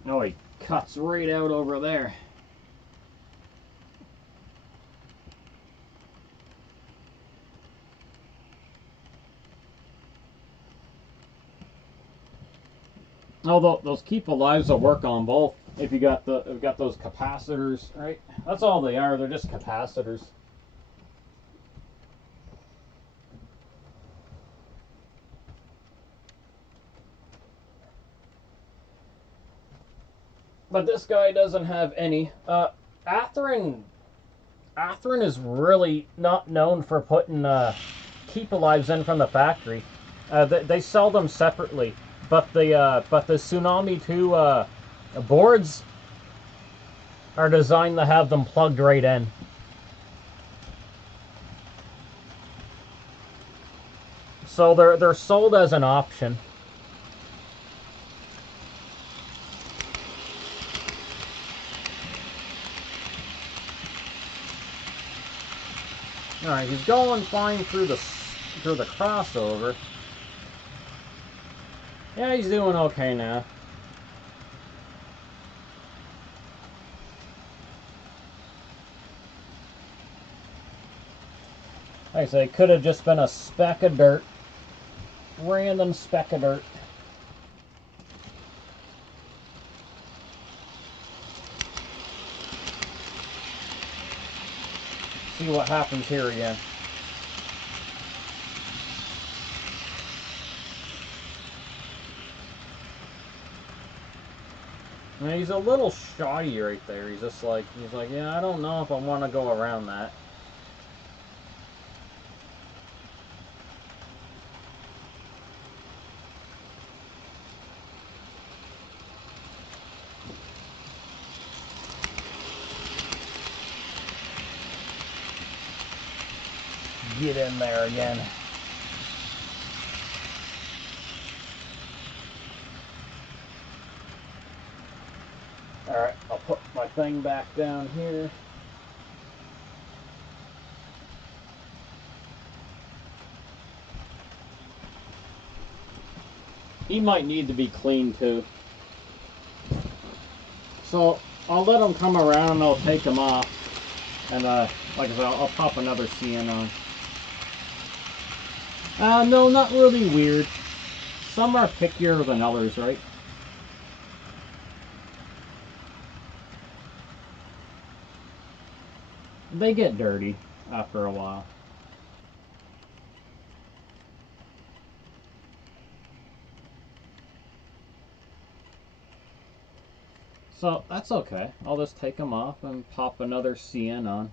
Oh, he cuts right out over there. Although those keep alives will work on both if you got those capacitors, right? That's all they are. They're just capacitors. But this guy doesn't have any. Atherin is really not known for putting keep alives in from the factory. They sell them separately, but the Tsunami 2 boards are designed to have them plugged right in. So they're sold as an option. All right, he's going fine through the crossover. Yeah, he's doing okay now. Like I say, it could have just been a speck of dirt. Random speck of dirt. see what happens here again. And he's a little shy right there. He's like, yeah, I don't know if I want to go around that. Get in there again. Alright, I'll put my thing back down here. He might need to be cleaned too. So I'll let him come around and I'll take him off. And like I said, I'll pop another CN on. No, not really weird. Some are pickier than others, right? They get dirty after a while. So that's okay. I'll just take them off and pop another CN on.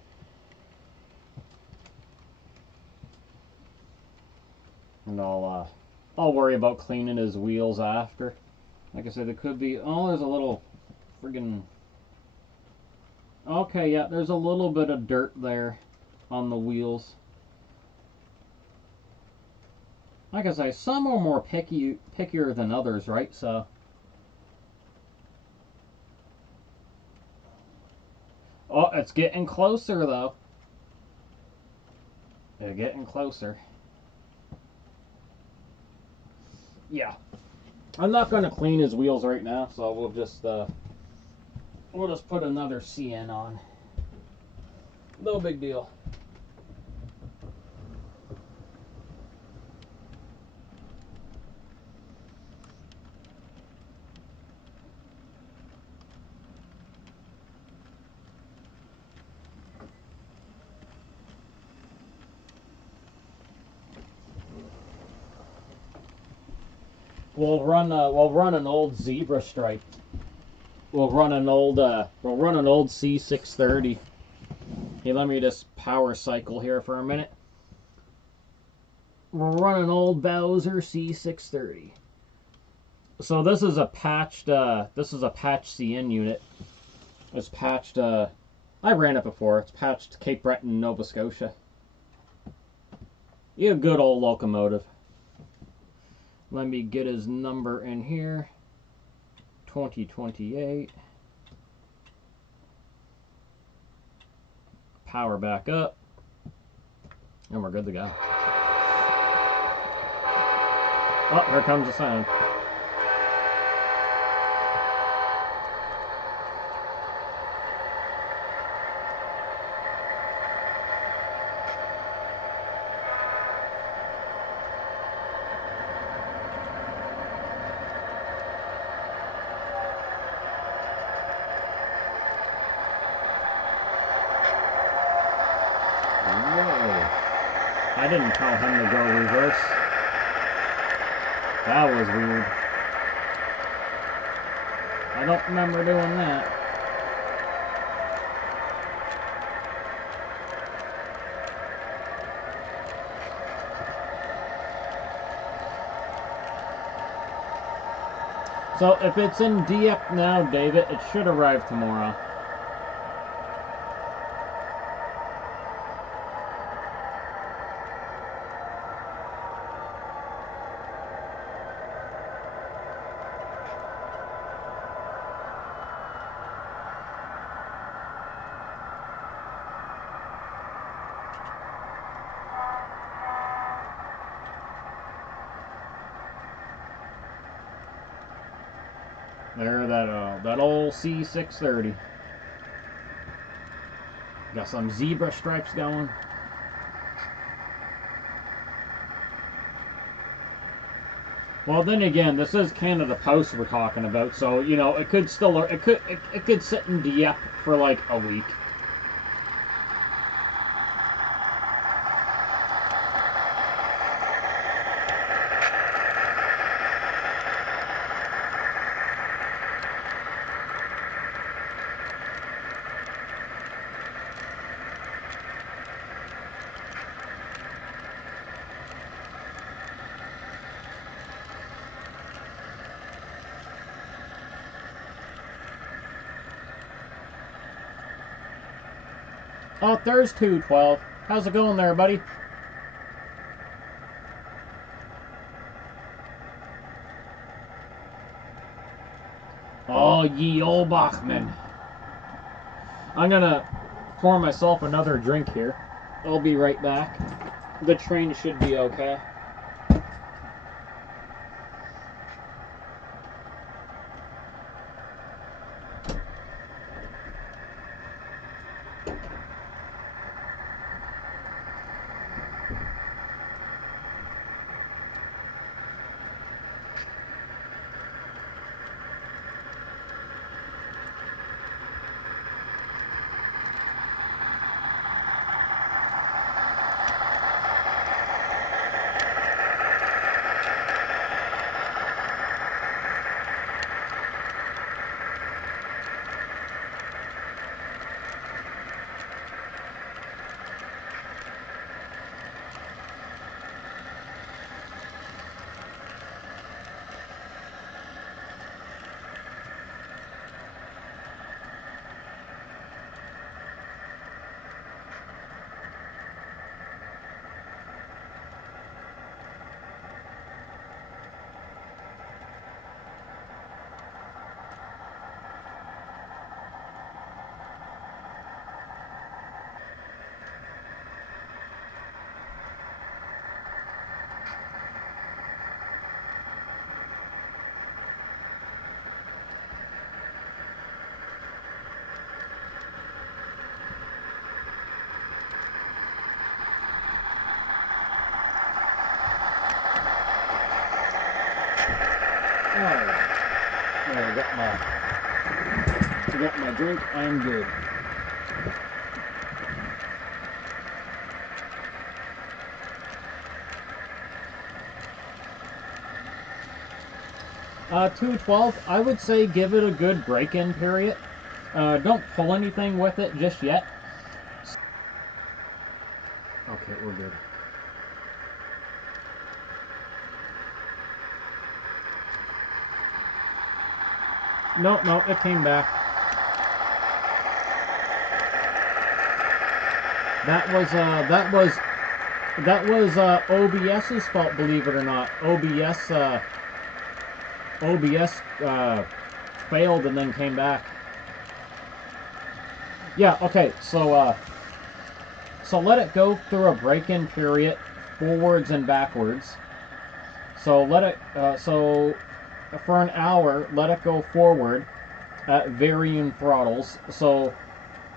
And I'll worry about cleaning his wheels after. Like I said, it could be, oh, there's a little friggin', okay, yeah, there's a little bit of dirt there on the wheels. Like I say, some are more pickier than others, right? So, oh, it's getting closer though. They're getting closer. Yeah, I'm not going to clean his wheels right now, so we'll just put another CN on. No big deal. We'll run an old zebra stripe. We'll run an old C630. Hey, let me just power cycle here for a minute. We'll run an old Bowser C630. So this is a patched CN unit. It's patched. I ran it before. It's patched Cape Breton, Nova Scotia. You have a good old locomotive. Let me get his number in here. 2028. Power back up. And we're good to go. Oh, here comes the sound. I didn't tell him to go reverse. That was weird. I don't remember doing that. So if it's in Dieppe now, David, it should arrive tomorrow. There, that old C630. Got some zebra stripes going. Well, then again, this is Canada Post we're talking about, so you know it could still it could sit in Dieppe for like a week. Oh, there's 212. How's it going there, buddy? Oh, ye old Bachman. I'm gonna pour myself another drink here. I'll be right back. The train should be okay. Alright. There, I got my drink. I am good. Uh, 212, I would say give it a good break-in period. Don't pull anything with it just yet. Okay, we're good. No, it came back. That was OBS's fault, believe it or not. OBS failed and then came back. Yeah, okay, so let it go through a break-in period, forwards and backwards. So let it, so for an hour, let it go forward at varying throttles. So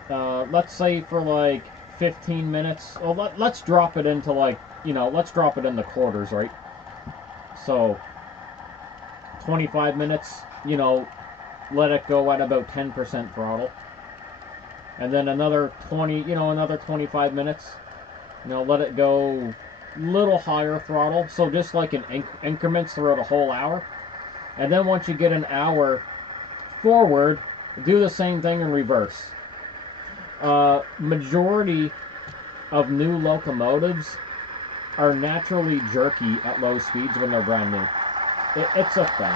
let's say for like 15 minutes, well, let's drop it into like, let's drop it in the quarters, right? So 25 minutes, let it go at about 10% throttle. And then another 25 minutes, let it go little higher throttle. So just like in increments throughout a whole hour. And then once you get an hour forward, do the same thing in reverse. Majority of new locomotives are naturally jerky at low speeds when they're brand new. It's a thing.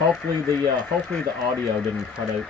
Hopefully the audio didn't cut out.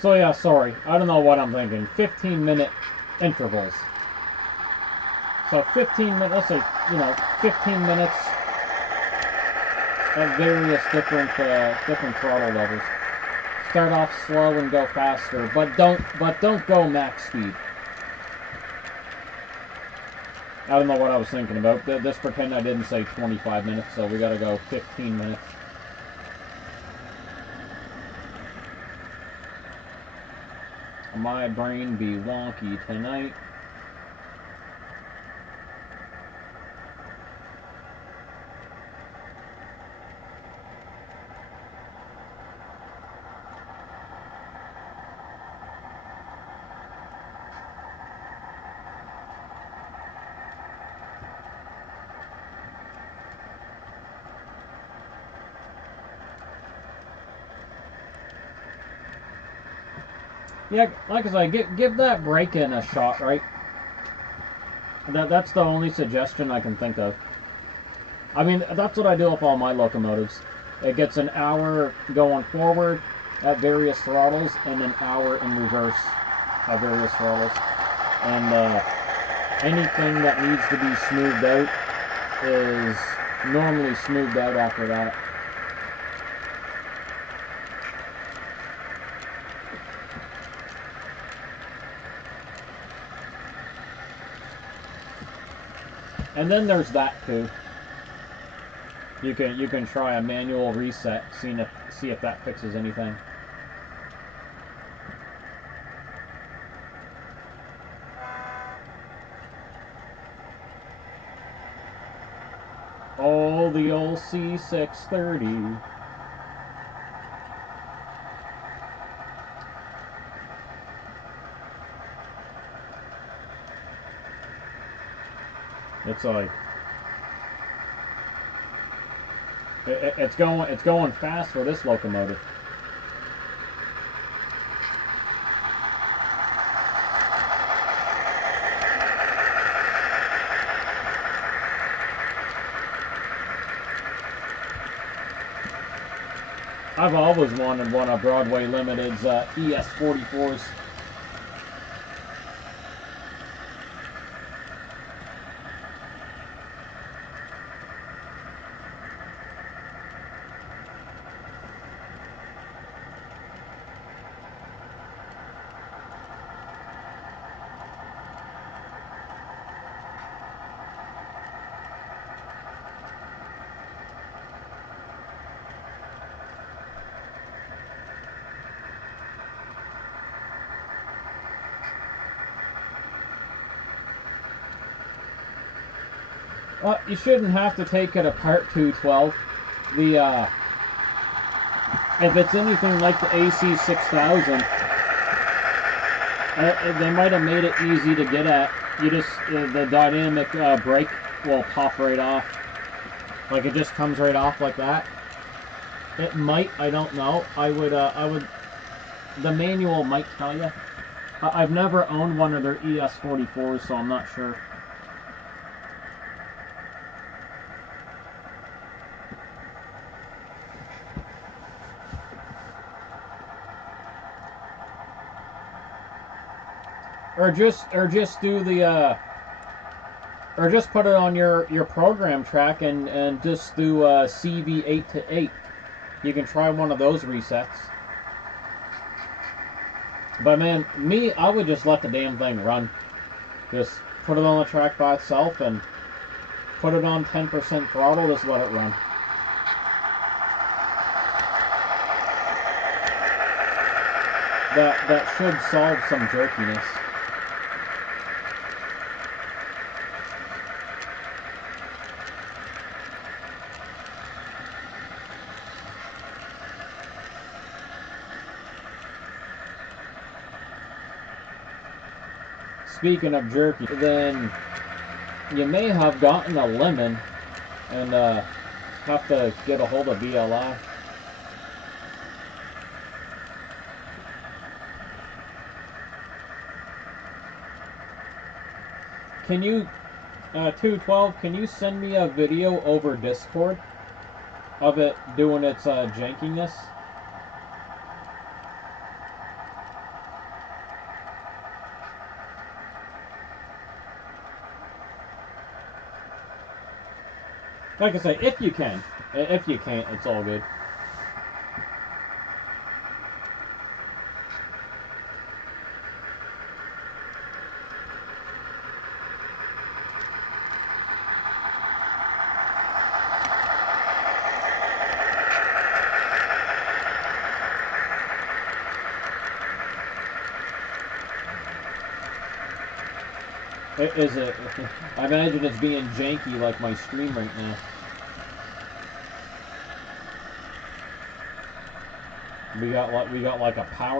So yeah, sorry. I don't know what I'm thinking. 15-minute intervals. So 15 minutes, let's say, 15 minutes at various different throttle levels. Start off slow and go faster, but don't go max speed. I don't know what I was thinking about. Just pretend I didn't say 25 minutes, so we gotta go 15 minutes. My brain be wonky tonight. Yeah, like I say, give that break-in a shot, right? That's the only suggestion I can think of. I mean, that's what I do with all my locomotives. It gets an hour going forward at various throttles and an hour in reverse at various throttles. And anything that needs to be smoothed out is normally smoothed out after that. And then there's that too. You can try a manual reset, see if that fixes anything. Oh, the old C630. It's like it's going fast for this locomotive. I've always wanted one of Broadway Limited's ES44s. You shouldn't have to take it apart 212. If it's anything like the AC 6000, they might have made it easy to get at. You just the dynamic brake will pop right off, like it just comes right off like that. It might, I don't know. I would. The manual might tell you. I've never owned one of their ES44s, so I'm not sure. Or just do the or just put it on your program track and just do CV 8 to 8. You can try one of those resets. But man, I would just let the damn thing run. Just put it on the track by itself and put it on 10% throttle. Just let it run. That should solve some jerkiness. Speaking of jerky, then you may have gotten a lemon and have to get a hold of VLI. Can you, 212, can you send me a video over Discord of it doing its jankiness? Like I say, if you can. If you can't, it's all good. Is it? I imagine it's being janky like my stream right now. We got like a power